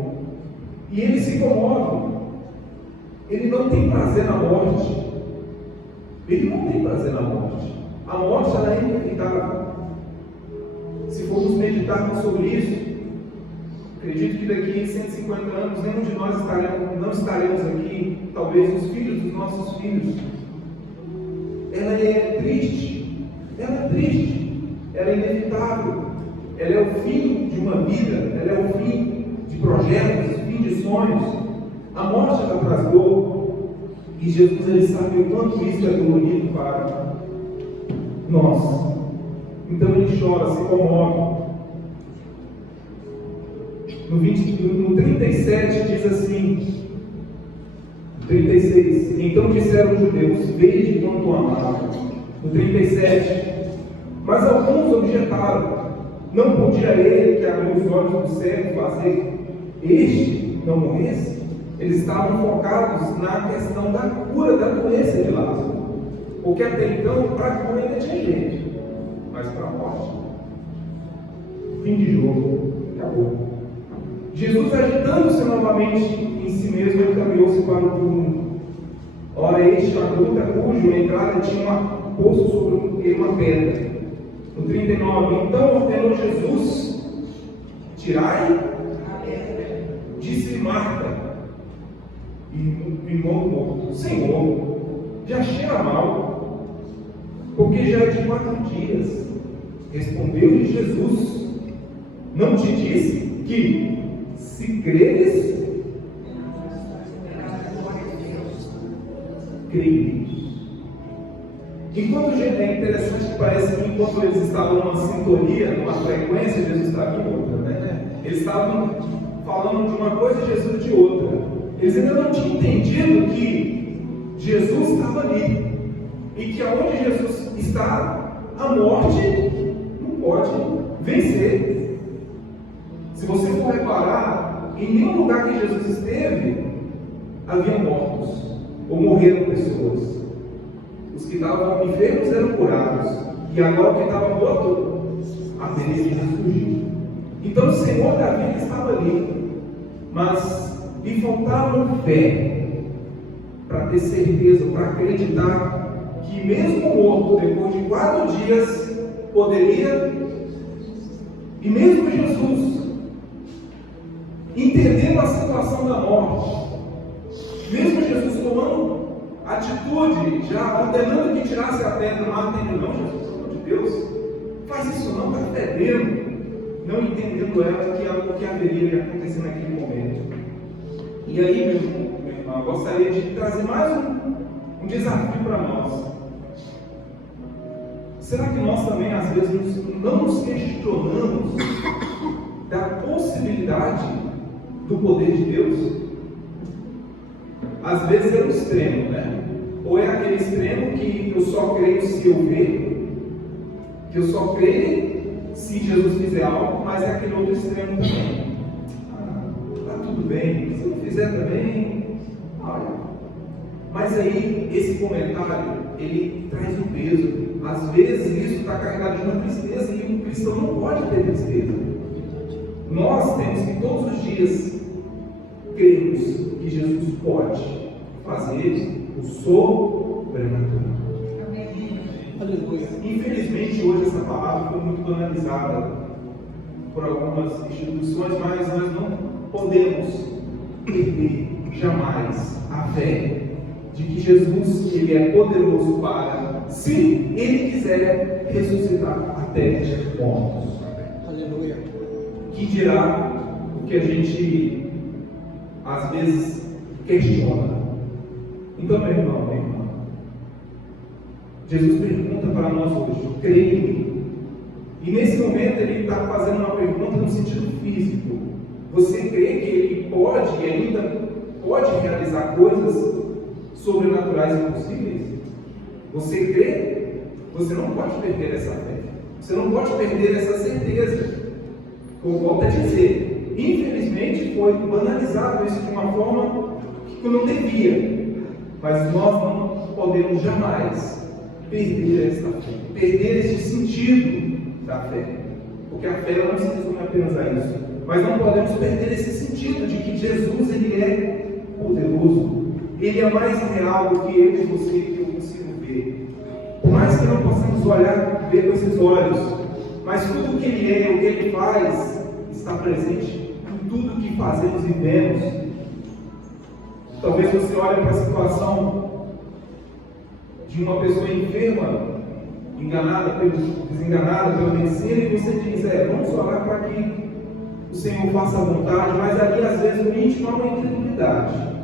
e ele se comove, ele não tem prazer na morte, a morte ela é inevitável. Se formos meditarmos sobre isso, acredito que daqui a 150 anos nenhum de nós não estaremos aqui, talvez os filhos dos nossos filhos. Ela é triste, ela é inevitável, ela é o fim de uma vida, ela é o fim de projetos, o fim de sonhos. A morte ela traz dor, e Jesus ele sabe o quanto isso é dolorido para nós. Então ele chora, se comove. No 37 diz assim, 36, então disseram os judeus: vede quanto amava. No 37, mas alguns objetaram: não podia ele que abriu os olhos do cego fazer este não morresse? Eles estavam focados na questão da cura da doença de Lázaro, porque até então para a cura ainda tinha jeito, mas para a morte, fim de jogo, acabou. Jesus, agitando-se novamente em si mesmo, encaminhou-se para o túmulo. Ora, este a gruta cuja entrada tinha posto sobre ele uma pedra. No 39, então ordenou Jesus: tirai. Disse Marta, irmão morto: Senhor, já cheira mal, porque já é de 4 dias. Respondeu-lhe Jesus: não te disse que, se creres, creio. Enquanto é interessante que parece que enquanto eles estavam numa sintonia, numa frequência, Jesus estava em outra, né? Eles estavam falando de uma coisa e Jesus de outra. Eles ainda não tinham entendido que Jesus estava ali e que aonde Jesus está, a morte não pode vencer. Se você for reparar, em nenhum lugar que Jesus esteve havia mortos ou morreram pessoas. Os que estavam enfermos eram curados, e agora o que estava morto haveria de ressurgir. Então o Senhor da vida estava ali, mas lhe faltava fé para ter certeza, para acreditar que mesmo morto, depois de 4 dias, poderia, e mesmo Jesus, entendendo a situação da morte, mesmo Jesus tomando atitude, já ordenando que tirasse a pedra, não entendeu, não, Jesus, pelo amor de Deus, faz isso não, está fedendo, não entendendo ela o que haveria de acontecer naquele momento. E aí, meu irmão, eu gostaria de trazer mais um desafio para nós. Será que nós também, às vezes, não nos questionamos da possibilidade do poder de Deus? Às vezes é um extremo, né? Ou é aquele extremo que eu só creio se eu ver, que eu só creio se Jesus fizer algo, mas é aquele outro extremo também. Tá tudo bem, se não fizer também, olha. Mas aí, esse comentário, ele traz um peso. Às vezes isso está carregado de uma tristeza e o cristão não pode ter tristeza. Nós temos que todos os dias cremos que Jesus pode fazer o sobrenatural. Aleluia. Infelizmente, hoje essa palavra foi muito banalizada por algumas instituições, mas nós não podemos perder jamais a fé de que Jesus ele é poderoso para, se Ele quiser, ressuscitar até mortos. Aleluia. Que dirá o que a gente às vezes questiona. Então, meu irmão, minha irmã, Jesus pergunta para nós hoje: creia em mim. E nesse momento ele está fazendo uma pergunta no sentido físico. Você crê que ele pode e ainda pode realizar coisas sobrenaturais e impossíveis? Você crê? Você não pode perder essa fé. Você não pode perder essa certeza. Eu volto a dizer, infelizmente foi banalizado isso de uma forma que não devia. Mas nós não podemos jamais perder essa fé, perder esse sentido da fé. Porque a fé não se resume apenas a isso. Mas não podemos perder esse sentido de que Jesus ele é poderoso. Ele é mais real do que eu e você que eu consigo ver. Por mais que não possamos olhar, ver com esses olhos, mas tudo o que Ele é, o que Ele faz, está presente em tudo que fazemos e vemos. Talvez você olhe para a situação de uma pessoa enferma, desenganada pela medicina, e você diz: vamos orar para que o Senhor faça a vontade, mas ali às vezes no íntimo há uma incredulidade.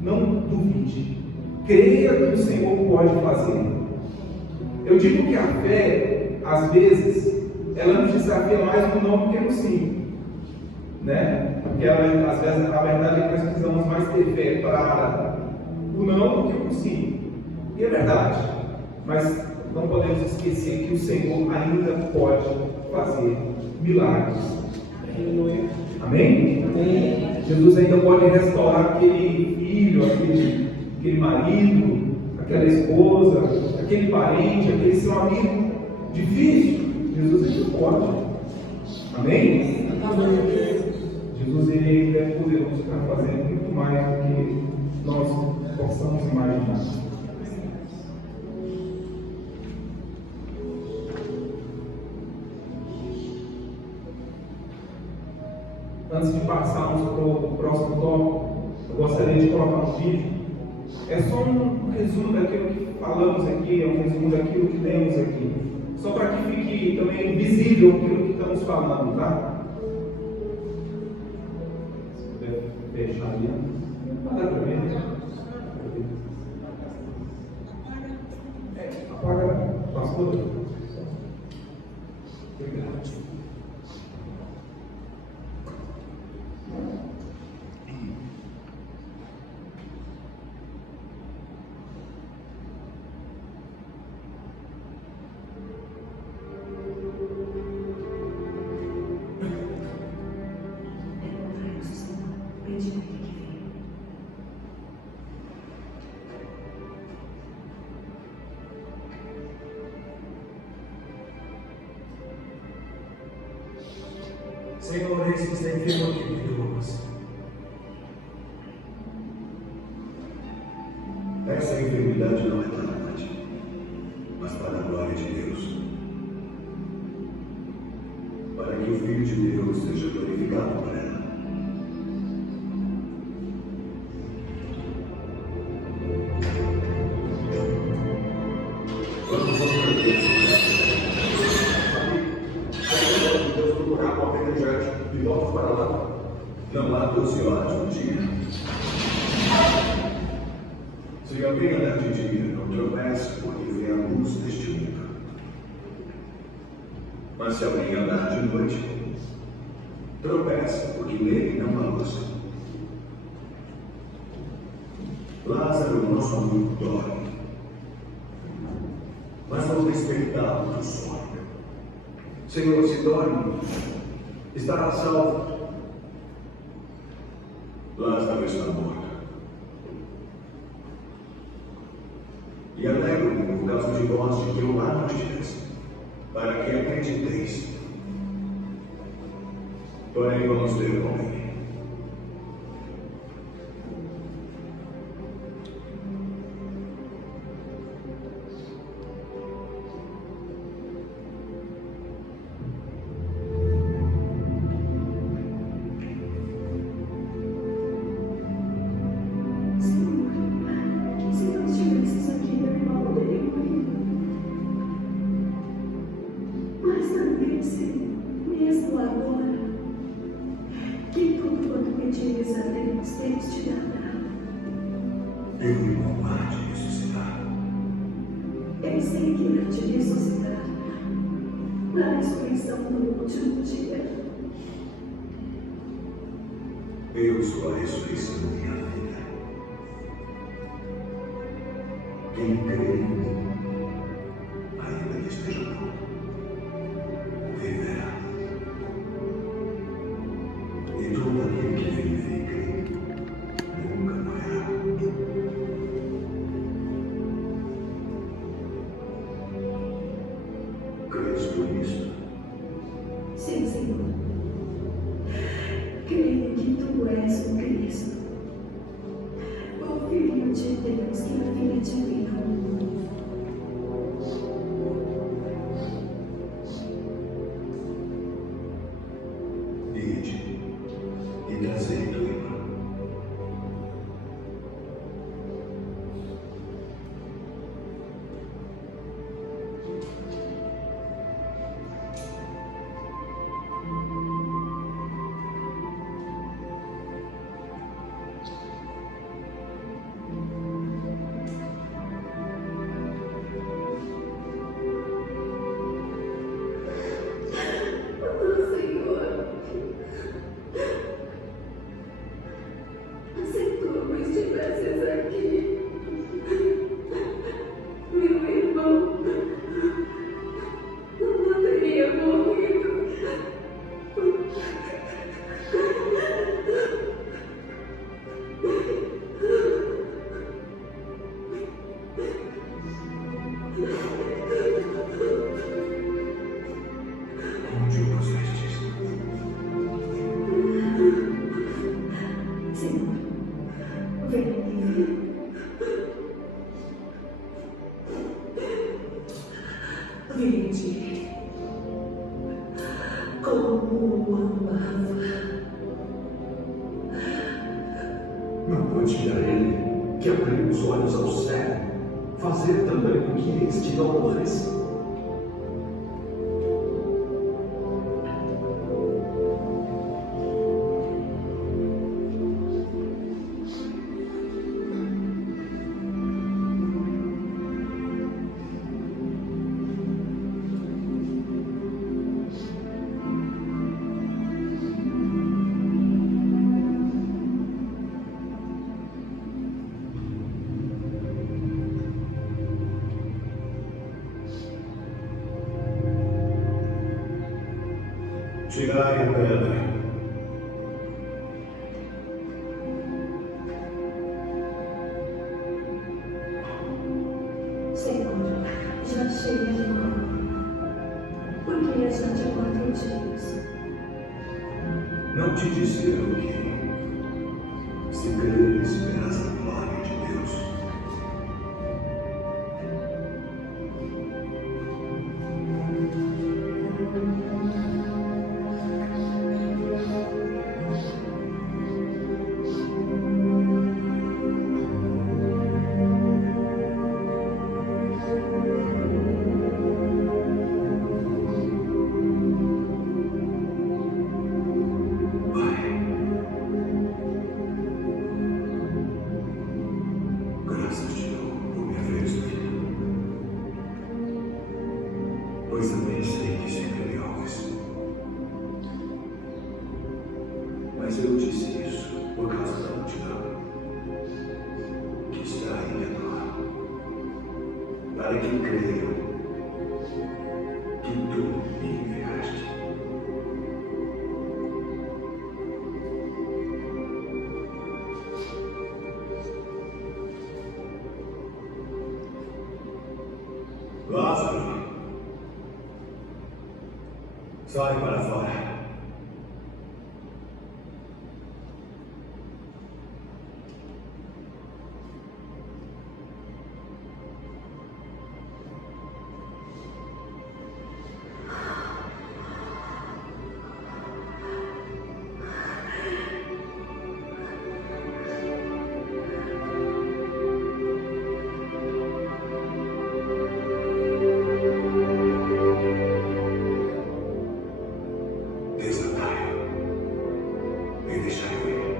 Não duvide, creia que o Senhor pode fazer. Eu digo que a fé, às vezes, ela nos desafia mais no não do que no sim, né? Porque às vezes a verdade é que nós precisamos mais ter fé para o não do que o sim. E é verdade, mas não podemos esquecer que o Senhor ainda pode fazer milagres. Amém? Amém. Jesus ainda pode restaurar aquele filho, aquele marido, aquela esposa, aquele parente, aquele seu amigo difícil. Jesus ainda pode. Amém? Jesus ele é poderoso para fazer muito mais do que nós possamos imaginar. Antes de passarmos para o próximo tópico, eu gostaria de colocar um vídeo. É só um resumo daquilo que falamos aqui, é um resumo daquilo que temos aqui. Só para que fique também visível aquilo que estamos falando, tá? Se puder fechar ali. Não dá para ver, né? Apaga, pastor. Obrigado. Senhor, esse que está enfermo aqui, perdoa-nos. Essa enfermidade não é para a morte, mas para a glória de Deus. Para que o Filho de Deus seja glorificado por ela. Vamos outra vez. Deus procurar qualquer energético e volta para lá. Não há 12 horas no dia. Se alguém andar de dia, não tropeça, porque vê a luz deste mundo. Mas se alguém andar de noite, tropeça, porque nele não há luz. Lázaro, nosso amigo, dorme, mas não despertá-lo do sono. Senhor, se dorme, estará salvo. Lázaro está morto. E alegro-me por causa de vós de que eu lá nos dias, para que acrediteis. Porém, vamos ter com ele. Meu irmão há de ressuscitar. Eu sei que irá te ressuscitar na ressurreição no último dia. Eu sou a ressurreição e a vida. Quem crê em mim, ainda que esteja morto, viverá. E todo aquele que vive e crê nunca morrerá. Crês por isso? Sim, Senhor. Creio que tu és o Cristo, o Filho de Deus que havia de vir ao mundo. Ide e trazei tua irmã. vide como o amava. Não pode tirar ele, que abriu os olhos ao céu, fazer também o que este não fez. Tirai a pedra. Senhor, já chega de mal, porque a gente não acredita. Não te disseram que, se creres, verás a glória de Deus. Graças te dou por me haveres ouvido, pois também sei que sempre me ouves. Mas eu disse isso por causa da multidão que está em redor, para que creiam que tu me enviaste. Lázaro, sai para fora. Desatai-o e deixai-o ir.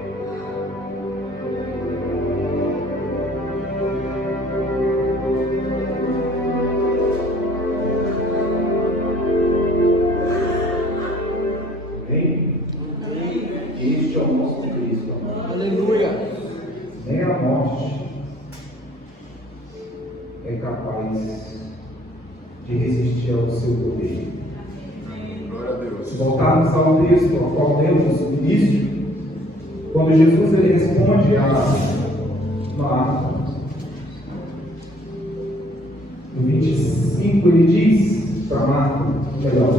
Amém? Este é o nosso Cristo. Aleluia. Nem a morte é capaz de resistir ao seu poder. Se voltarmos ao texto ao qual lemos no início, quando Jesus ele responde a Marta, no 25 ele diz para Marta, melhor,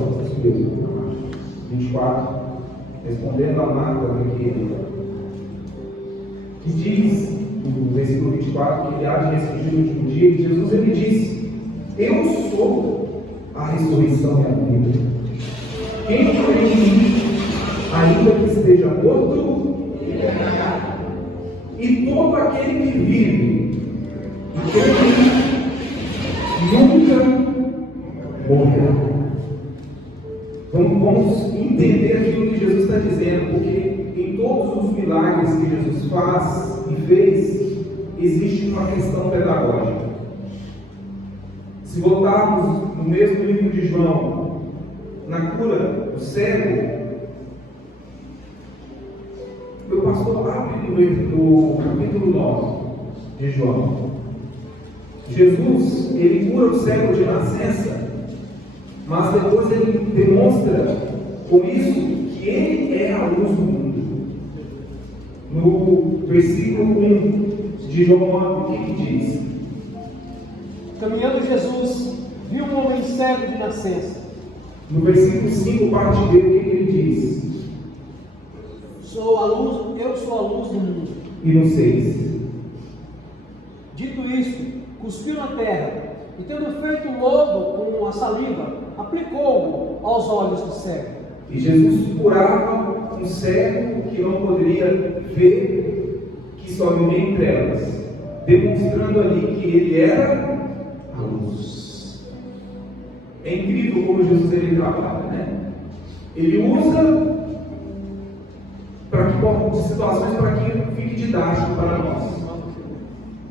24, respondendo a Marta que diz no versículo 24 que ele há de ressurgir no último dia, e Jesus ele disse: eu sou a ressurreição e a vida. Quem crê em mim, ainda que esteja morto, viverá. E todo aquele que vive e crê em mim, nunca morrerá. Vamos entender aquilo que Jesus está dizendo, porque em todos os milagres que Jesus faz e fez, existe uma questão pedagógica. Se voltarmos no mesmo livro de João, na cura do cego, o pastor abre no capítulo 9 de João. Jesus, ele cura o cego de nascença, mas depois ele demonstra com isso que ele é a luz do mundo. No versículo 1 de João, o que diz? Caminhando Jesus, viu um homem cego de nascença. No versículo 5, parte B, o que ele diz? Eu sou a luz do mundo. E no 6? Dito isto, cuspiu na terra e tendo feito um lodo com a saliva, aplicou-o aos olhos do cego. E Jesus curava um cego que não poderia ver, que só via em trevas, demonstrando ali que ele era a luz. É incrível como Jesus ele trabalha, né? Ele usa de situações para que fique didático para nós.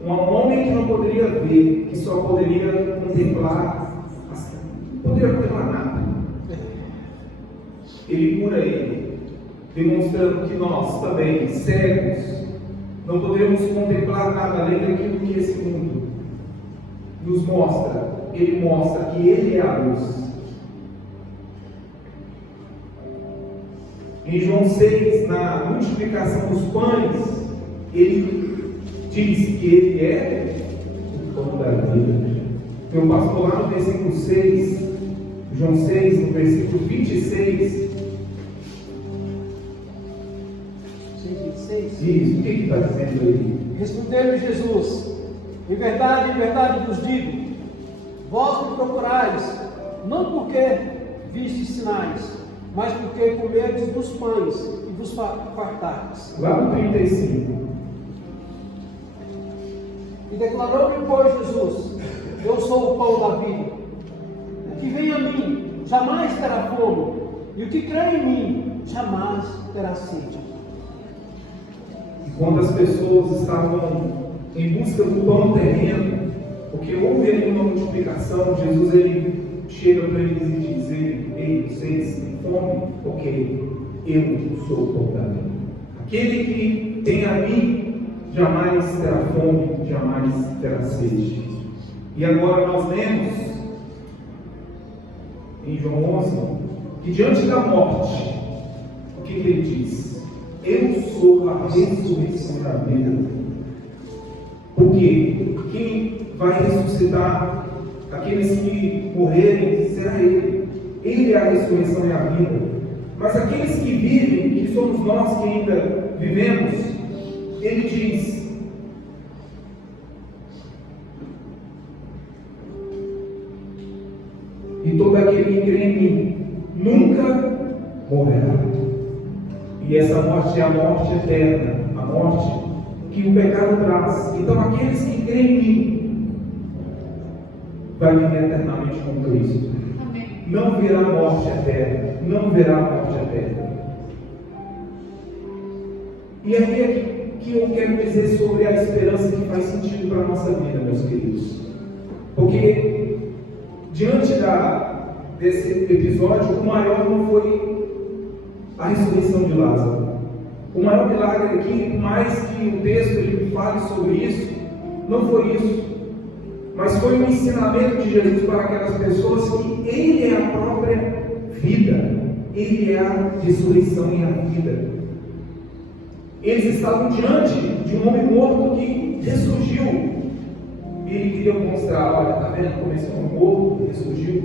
Um homem que não poderia ver, que só poderia contemplar, não poderia contemplar nada. Ele cura ele, demonstrando que nós também, cegos, não podemos contemplar nada além daquilo que esse mundo nos mostra. Ele mostra que Ele é a luz. Em João 6, na multiplicação dos pães, ele diz que Ele é o pão da vida. Meu pastor, lá no versículo 6, João 6, no versículo 26. Isso, o que está dizendo aí? Respondeu-lhe Jesus: em verdade vos digo, vós me procurais, não porque vistes sinais, mas porque comerdes dos pães e vos fartardes. Lá no 35. E declarou-lhe, pois, Jesus: eu sou o pão da vida. O que vem a mim jamais terá fome, e o que crê em mim jamais terá sede. E quando as pessoas estavam em busca do pão terreno, porque houve ali uma multiplicação, Jesus ele chega para eles e diz: ei, vocês têm fome? Ok, eu sou o pão da vida. Aquele que tem a mim jamais terá fome, jamais terá sede. E agora nós lemos em João 11 que diante da morte, o que ele diz? Eu sou a ressurreição da vida. Porque quem vai ressuscitar aqueles que morrerem será Ele. Ele é a ressurreição e a vida. Mas aqueles que vivem, que somos nós que ainda vivemos, Ele diz: e todo aquele que crê em mim nunca morrerá. E essa morte é a morte eterna, a morte que o pecado traz. Então aqueles que creem em mim vai viver eternamente com Cristo. Não verá morte eterna, não verá morte eterna. E aí é que eu quero dizer sobre a esperança que faz sentido para a nossa vida, meus queridos. Porque diante desse episódio, o maior não foi a ressurreição de Lázaro. O maior milagre aqui, por mais que o texto ele fale sobre isso, não foi isso, mas foi um ensinamento de Jesus para aquelas pessoas que Ele é a própria vida, Ele é a ressurreição e a vida. Eles estavam diante de um homem morto que ressurgiu, e Ele queria mostrar: olha, está vendo como esse homem morto ressurgiu?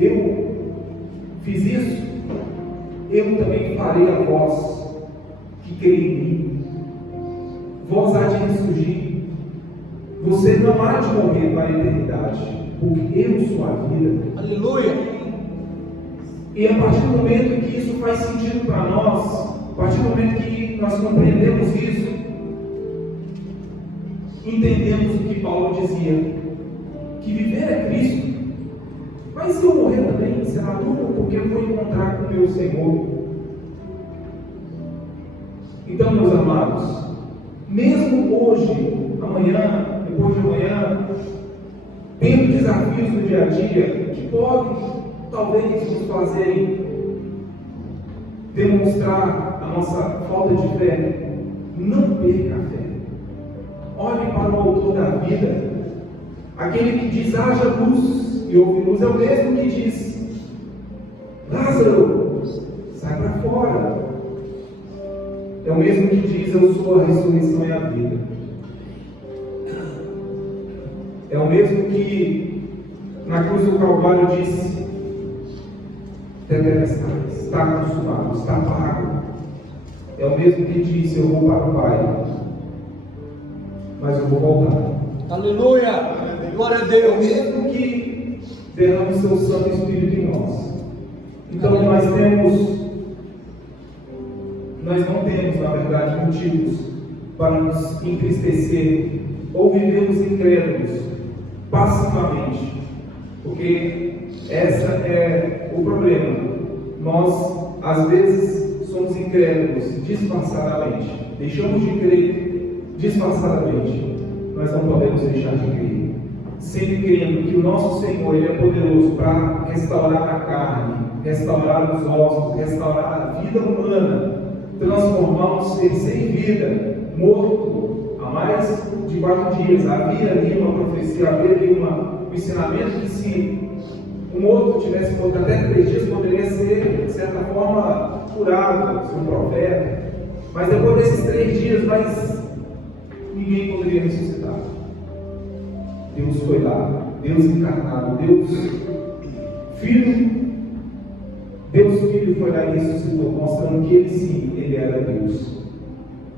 Eu fiz isso, eu também farei a vós que crê em mim. Vós há de ressurgir. Você não há de morrer para a eternidade, porque eu sou a vida. Aleluia! E a partir do momento em que isso faz sentido para nós, a partir do momento que nós compreendemos isso, entendemos o que Paulo dizia, que viver é Cristo. Mas se eu morrer também, será lucro, porque eu vou encontrar com o meu Senhor. Então, meus amados, mesmo hoje, amanhã, depois de amanhã, tendo desafios do dia a dia que podem, talvez, nos fazerem demonstrar a nossa falta de fé, não perca a fé. Olhe para o autor da vida, aquele que diz: haja luz, e houve luz, é o mesmo que diz: Lázaro, sai para fora. É o mesmo que diz: eu sou a ressurreição e a vida. É o mesmo que na cruz do Calvário disse: está consumado, está pago. É o mesmo que disse: eu vou para o Pai, mas eu vou voltar. Aleluia! Glória a É o Deus. mesmo que derrama o seu Santo Espírito em nós. Então nós não temos, na verdade, motivos para nos entristecer ou vivemos incrédulos passivamente, porque esse é o problema. Nós, às vezes, somos incrédulos disfarçadamente, deixamos de crer disfarçadamente. Nós não podemos deixar de crer, sempre crendo que o nosso Senhor Ele é poderoso para restaurar a carne, restaurar os ossos, restaurar a vida humana, transformar um ser sem vida, morto há mais de 4 dias. Havia ali uma profecia, havia ali um ensinamento que se um morto tivesse morto até 3 dias, poderia ser, de certa forma, curado, ser um profeta. Mas depois desses 3 dias, ninguém poderia ressuscitar. Deus foi lá, Deus encarnado, Deus Filho foi lá e ressuscitou, mostrando que Ele sim, Ele era Deus.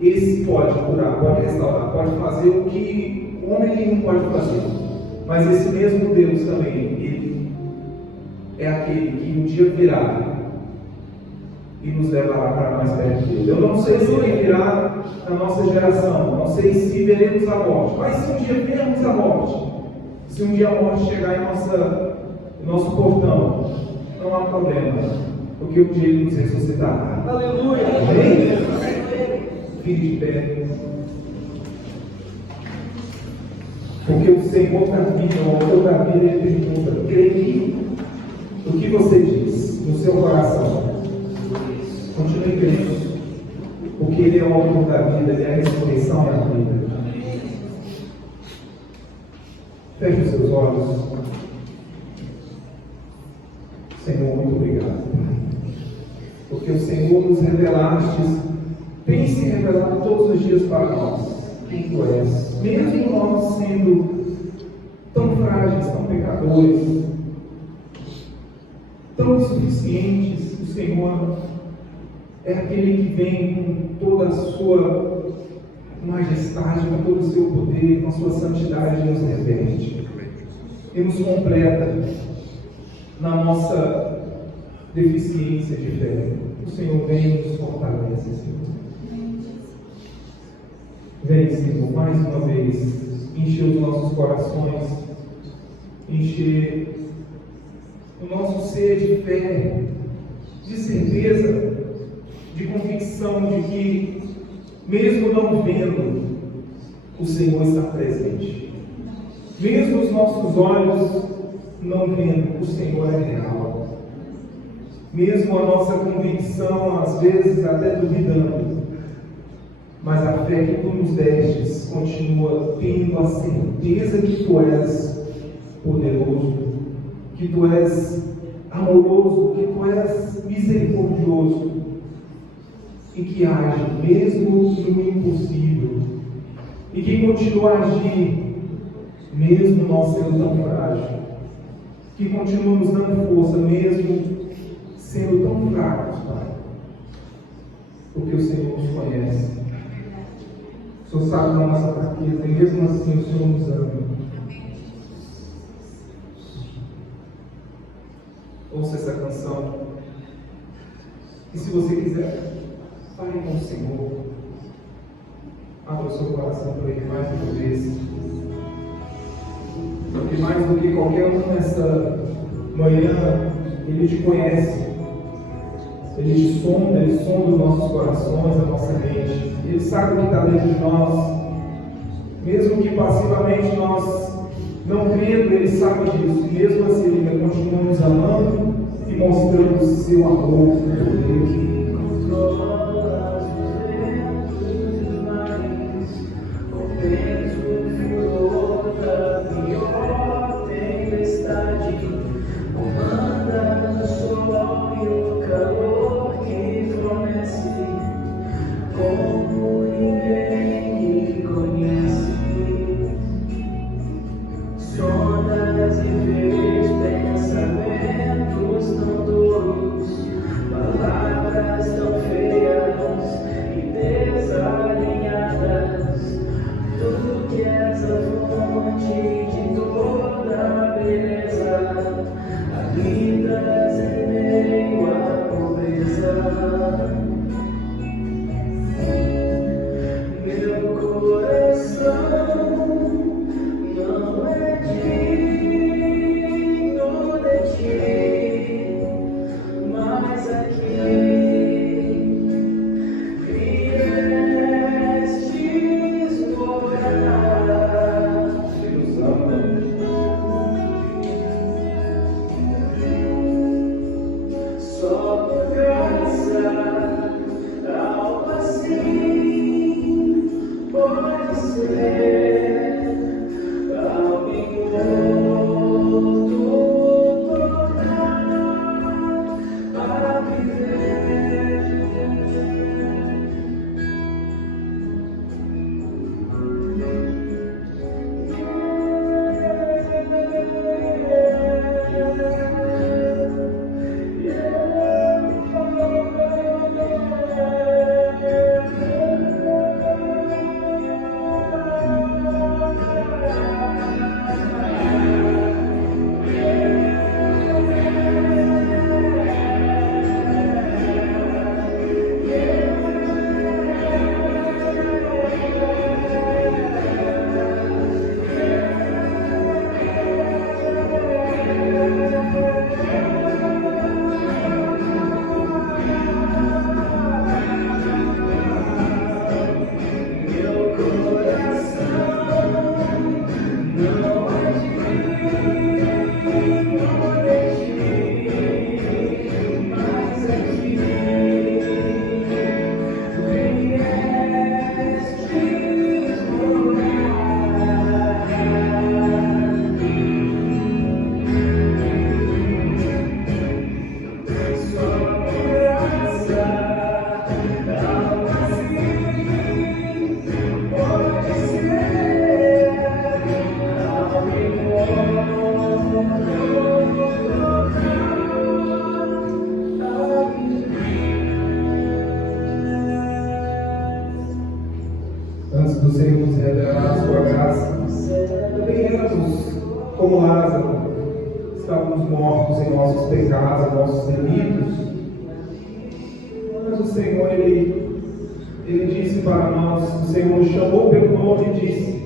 Esse pode curar, pode restaurar, pode fazer o que o homem nenhum pode fazer. Mas esse mesmo Deus também, Ele é aquele que um dia virá e nos levará para mais perto dele. Eu não sei se Ele virá na nossa geração, não sei se veremos a morte, mas se um dia vermos a morte, se um dia a morte chegar em nosso portão, não há problema, porque um dia Ele nos ressuscitará. Aleluia. Amém? Fique de pé. Porque o Senhor Davi, o autor da Bíblia, ele pergunta: creia o que você diz no seu coração. Continue crendo, porque Ele é o autor da vida, Ele é a ressurreição e a vida. Feche os seus olhos. Senhor, muito obrigado, porque o Senhor nos revelaste, tem se revelado todos os dias para nós quem Tu és, mesmo nós sendo tão frágeis, tão pecadores, tão insuficientes. O Senhor é aquele que vem com toda a sua majestade, com todo o seu poder, com a sua santidade, nos reveste e nos completa na nossa deficiência de fé. O Senhor vem e nos fortalece, Senhor. Vem, Senhor, mais uma vez, encher os nossos corações, encher o nosso ser de fé, de certeza, de convicção de que, mesmo não vendo, o Senhor está presente. Mesmo os nossos olhos não vendo, o Senhor é real. Mesmo a nossa convicção, às vezes até duvidando, mas a fé que Tu nos destes continua tendo a certeza que Tu és poderoso, que Tu és amoroso, que Tu és misericordioso e que age mesmo no impossível e que continua a agir mesmo nós sendo tão frágil, que continua nos dando força mesmo sendo tão fracos, Pai, porque o Senhor nos conhece. O Senhor sabe da nossa fraqueza e mesmo assim o Senhor nos ama. Ouça essa canção e, se você quiser, fale com o Senhor, abra o seu coração para Ele mais uma vez, porque mais do que qualquer um nessa manhã, Ele te conhece, Ele te sonda, Ele sonda os nossos corações, a nossa mente. Ele sabe o que está dentro de nós, mesmo que passivamente nós não vendo, Ele sabe disso. E mesmo assim, Ele continua nos amando e mostrando o seu amor por Deus. Como ninguém me conhece, sondas e vês pensamentos tão duros, palavras como Lázaro, estávamos mortos em nossos pecados, nossos delitos. Mas o Senhor, Ele disse para nós, o Senhor nos chamou pelo nome e disse: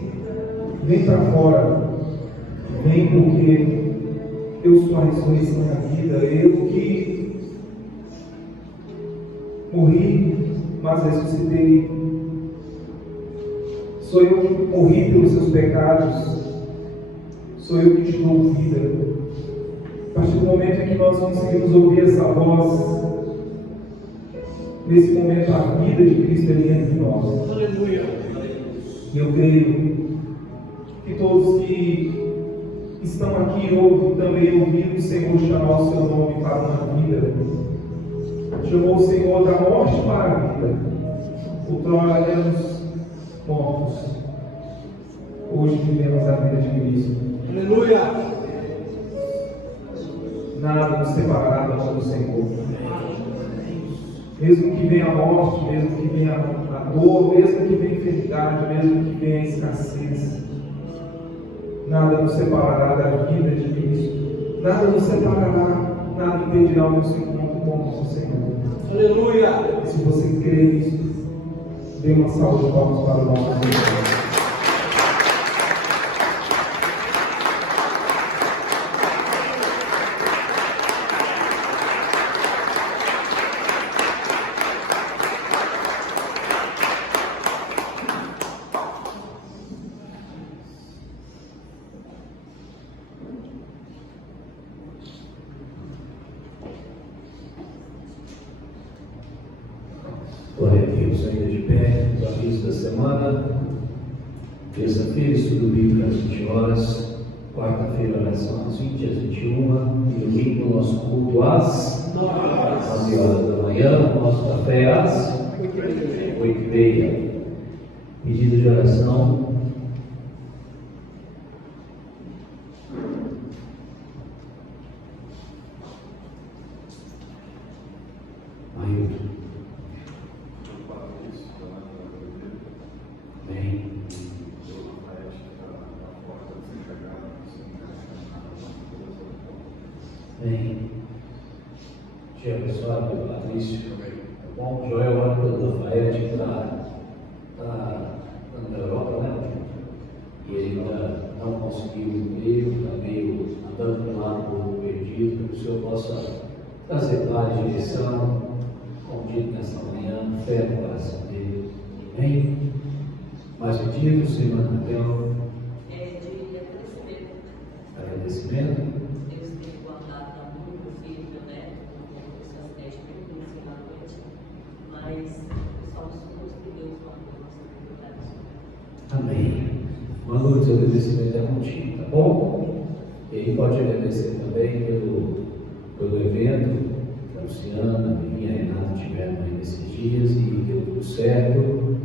vem para fora, vem, porque eu sou a ressurreição da vida, eu que morri, mas ressuscitei. Sou eu que morri pelos seus pecados, sou eu que te dou vida. A partir do momento em que nós conseguimos ouvir essa voz, nesse momento a vida de Cristo é dentro de nós. Aleluia. E eu creio que todos que estão aqui também ouvindo o Senhor chamar o seu nome para uma vida. Chamou o Senhor da morte para a vida. Outrora éramos mortos. Hoje vivemos a vida de Cristo. Aleluia. Nada nos separará da mão do Senhor. Mesmo que venha a morte, mesmo que venha a dor, mesmo que venha a enfermidade, mesmo que venha a escassez, nada nos separará da vida de Cristo. Nada nos separará, nada impedirá o nosso encontro com o nosso Senhor. Aleluia. E se você crê nisso, dê uma salva de palmas para o nosso Senhor. Glória a Deus, ainda de pé, no aviso da semana, terça-feira, estudo bíblico às 20 horas, quarta-feira, oração às 20 às 21, e domingo, nosso culto às 9 horas da manhã, nosso café às 8h30. Pedido de oração. Ailton. Bem, tinha abençoado pelo Patrício, tá bom? Joel, ora pelo Rafael, que está na Europa, né? E ele ainda não conseguiu o emprego, está meio andando de um lado para o outro perdido, que o Senhor possa trazer paz e direção, como dito nesta manhã, fé no coração dele. Amém? Mais pedidos, irmã Raquel? De agradecimento. Agradecimento? Amém. Manu, seu agradecimento é contigo, tá bom? E aí pode agradecer também pelo evento, que a Luciana, a minha, a Renata tiveram aí nesses dias e deu tudo certo.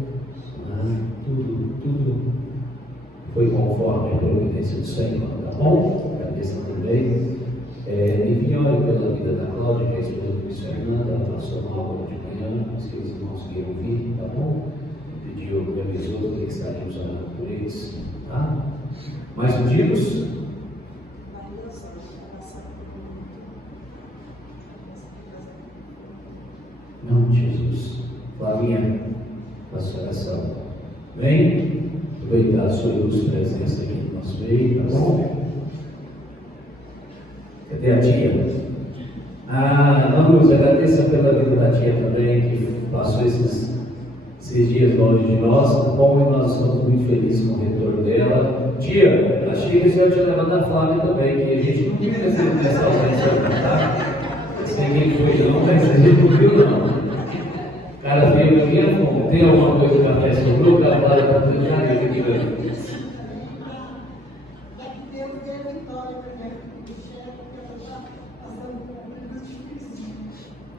Tudo foi conforme a providência do Senhor, tá bom? Agradeço também. Enfim, olha pela vida da Cláudia, que é a esposa do Luiz Fernando, ela passou mal hoje de manhã, se os irmãos queiram vir, tá bom? Pediu, me avisou que estaríamos orando por eles, tá? Mais pedidos? Não, Jesus. Flavinha, faça oração. Vem, aproveitar a sua luz presença aqui no nosso meio, tá bom? Cadê a tia? Vamos agradecer pela vida da tia também, que passou esses dias longe de nós, tá bom? E nós estamos muito felizes com o retorno dela. Tia, achei que você ia te levar na Flávia também, que a gente não viu nessa ausência, tá? Sem quem foi não, mas a gente não viu não. O cara veio aqui, tem alguma coisa que a festa sobrou, que a Flávia está tudo já aqui, velho.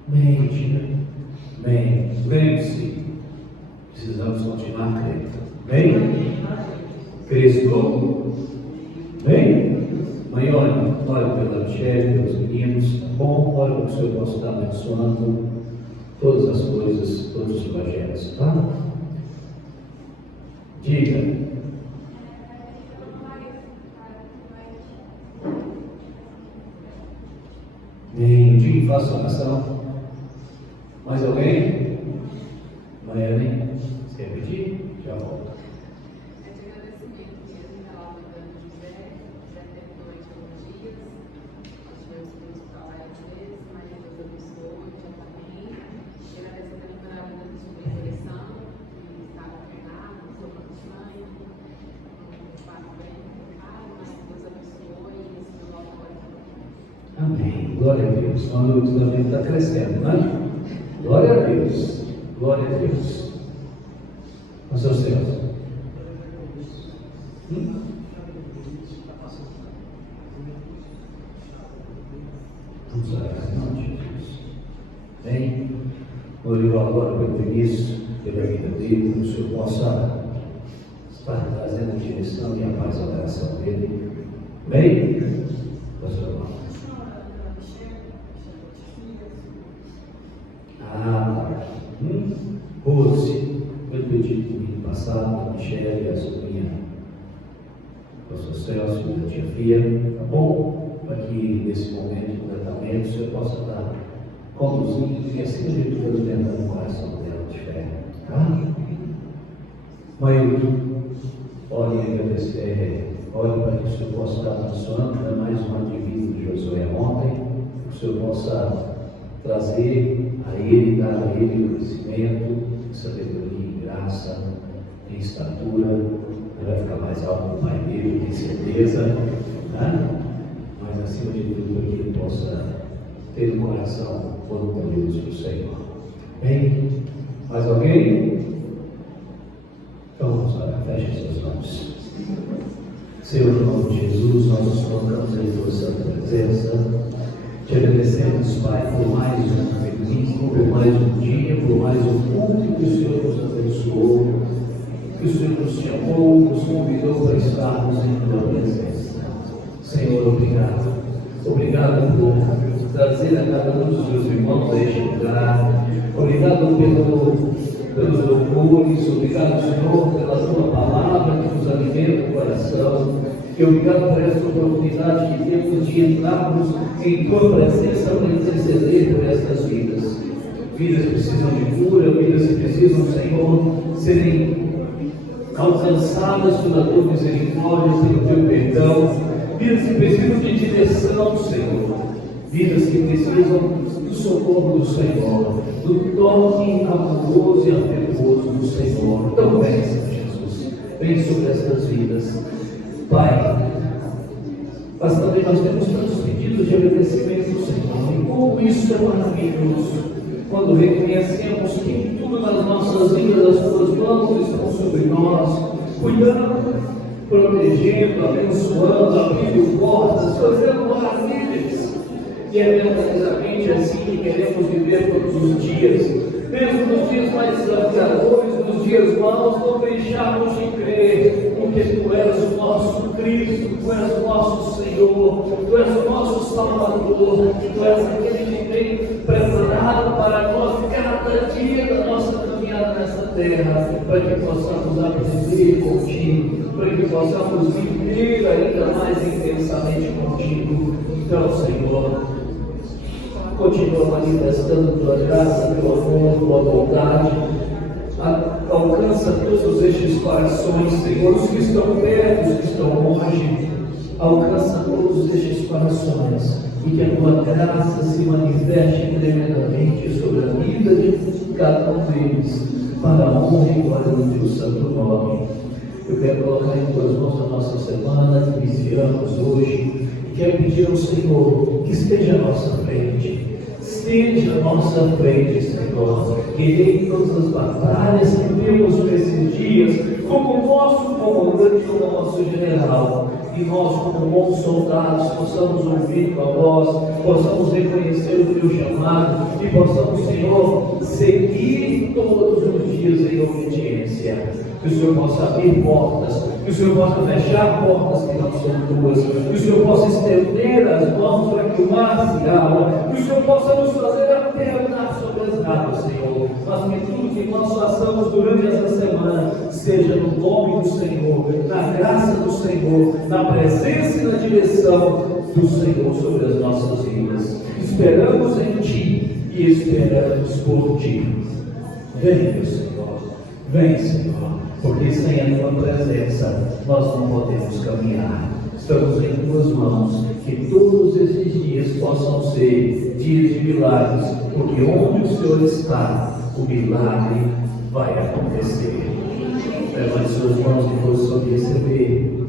Bem, tia. Bem, lembre-se. Precisamos continuar crendo. Bem? Cristo. Bem? Mãe, olha pela Michelle, pelos meninos, tá bom? Olha para que o Senhor possa estar abençoando todas as coisas, todos os projetos, tá? Diga. minutinho e faça oração. Mais alguém? Maiane, você quer pedir? Já volto. É de agradecimento mesmo pela aula da José, já teve durante alguns dias, nós tivemos que nos falar várias vezes, mas Deus abençoe, já está bem. E agradecer também pela vida da sua coleção, que está internada, com sua campanha, com o Pai bem, mas Deus abençoe e esse meu logo agora. Amém. Glória a Deus. O número de Davi está crescendo, né? Glória a Deus. Glória a Deus. Com seus céus. Vamos orar, em nome de Jesus. Bem, orei agora pelo Vinícius, pela vida dele, que o Senhor possa estar trazendo a direção e a paz ao coração dele. Bem, pastor Paulo. Rose, foi pedido domingo passado, a Michelle, a sobrinha, o pastor Celso, da tia Fia, tá bom? Para que nesse momento do tratamento o Senhor possa estar conduzindo e acima de tudo alimentando o coração dela de fé, tá? Mailton, olhe para que o Senhor possa estar abençoando, né? Mais uma divisa de Josué ontem, que o Senhor possa trazer a ele, dar a ele o crescimento, sabedoria, graça, em estatura. Ele vai ficar mais alto que o pai dele, tenho certeza, né? Mas acima de tudo, que ele possa ter um coração voluntarioso para o Senhor. Bem, mais alguém? Então vamos orar, feche seus olhos. Senhor, em nome de Jesus, nós nos colocamos em tua santa presença. Te agradecemos, Pai, por mais um domingo, por mais um dia, por mais um culto que o Senhor nos abençoou, que o Senhor nos chamou, nos convidou para estarmos em tua presença. Senhor, obrigado. Obrigado por trazer a cada um dos teus irmãos a este lugar. Obrigado pelos louvores. Obrigado, Senhor, pela tua palavra que nos alimenta o coração. E obrigado por essa oportunidade que temos de entrarmos em tua presença para interceder por estas vidas. Vidas que precisam de cura, vidas que precisam, Senhor, serem alcançadas pela tua misericórdia, pelo teu perdão. Vidas que precisam de direção, Senhor. Vidas que precisam do socorro do Senhor, do toque amoroso e afetuoso do Senhor. Então vem, Senhor Jesus, vem sobre estas vidas. Pai, mas também nós temos tantos pedidos de agradecimento, Senhor, e como isso é maravilhoso, quando reconhecemos que tudo nas nossas vidas, as tuas mãos estão sobre nós, cuidando, protegendo, abençoando, abrindo portas, fazendo maravilhas. E é verdadeiramente assim que queremos viver todos os dias, mesmo nos dias mais desafiadores, nos dias maus, não deixarmos de crer. Porque tu és o nosso Cristo, tu és o nosso Senhor, tu és o nosso Salvador, tu és aquele que tem preparado para nós cada dia da nossa caminhada nessa terra, para que possamos aprender contigo, para que possamos viver ainda mais intensamente contigo. Então, Senhor, continua manifestando tua graça, teu amor, tua bondade. Alcança todos estes corações, Senhor, os que estão perto, os que estão longe. Alcança todos estes corações e que a tua graça se manifeste tremendamente sobre a vida de cada um deles, para a honra e glória do teu santo nome. Eu quero colocar em tuas mãos a nossa semana que iniciamos hoje e quero pedir ao Senhor que esteja à nossa frente. Esteja à nossa frente, Senhor, que em todas as batalhas que temos nesses dias, como o nosso comandante, como o nosso general, e nós, como bons soldados, possamos ouvir tua voz, possamos reconhecer o teu chamado e possamos, Senhor, seguir todos os dias em obediência. Que o Senhor possa abrir portas, que o Senhor possa fechar portas que não são tuas, que o Senhor possa estender as mãos para que o mar se abra, que o Senhor possa nos fazer até andar sobre as águas, Senhor. Mas que tudo que nós façamos durante essa semana seja no nome do Senhor, na graça do Senhor, na presença e na direção do Senhor sobre as nossas vidas. Esperamos em Ti e esperamos por Ti. Vem, meu Senhor, vem, Senhor, porque sem a Tua presença nós não podemos caminhar. Estamos em Tuas mãos, que todos esses dias possam ser dias de milagres, porque onde o Senhor está, o milagre vai acontecer. Levante suas mãos e possam receber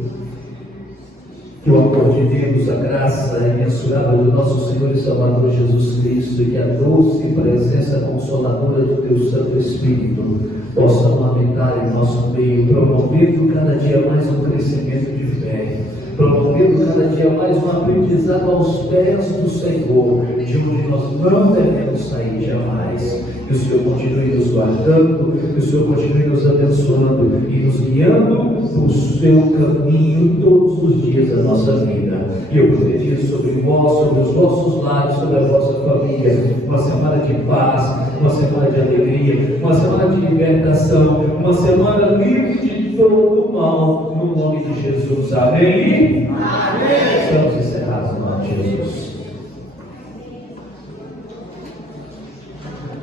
que o amor de Deus, a graça imensurável do nosso Senhor e Salvador Jesus Cristo e que a doce presença consoladora do Teu Santo Espírito possam habitar em nosso meio, promovendo cada dia mais um crescimento de fé, promovendo cada dia mais um aprendizado aos pés do Senhor, de onde nós não devemos sair jamais. Que o Senhor continue nos guardando, que o Senhor continue nos abençoando e nos guiando no seu caminho todos os dias da nossa vida. E eu profetizo sobre vós, sobre os vossos lares, sobre a vossa família, uma semana de paz, uma semana de alegria, uma semana de libertação, uma semana livre de todo o mal, no nome de Jesus. Amém? Amém.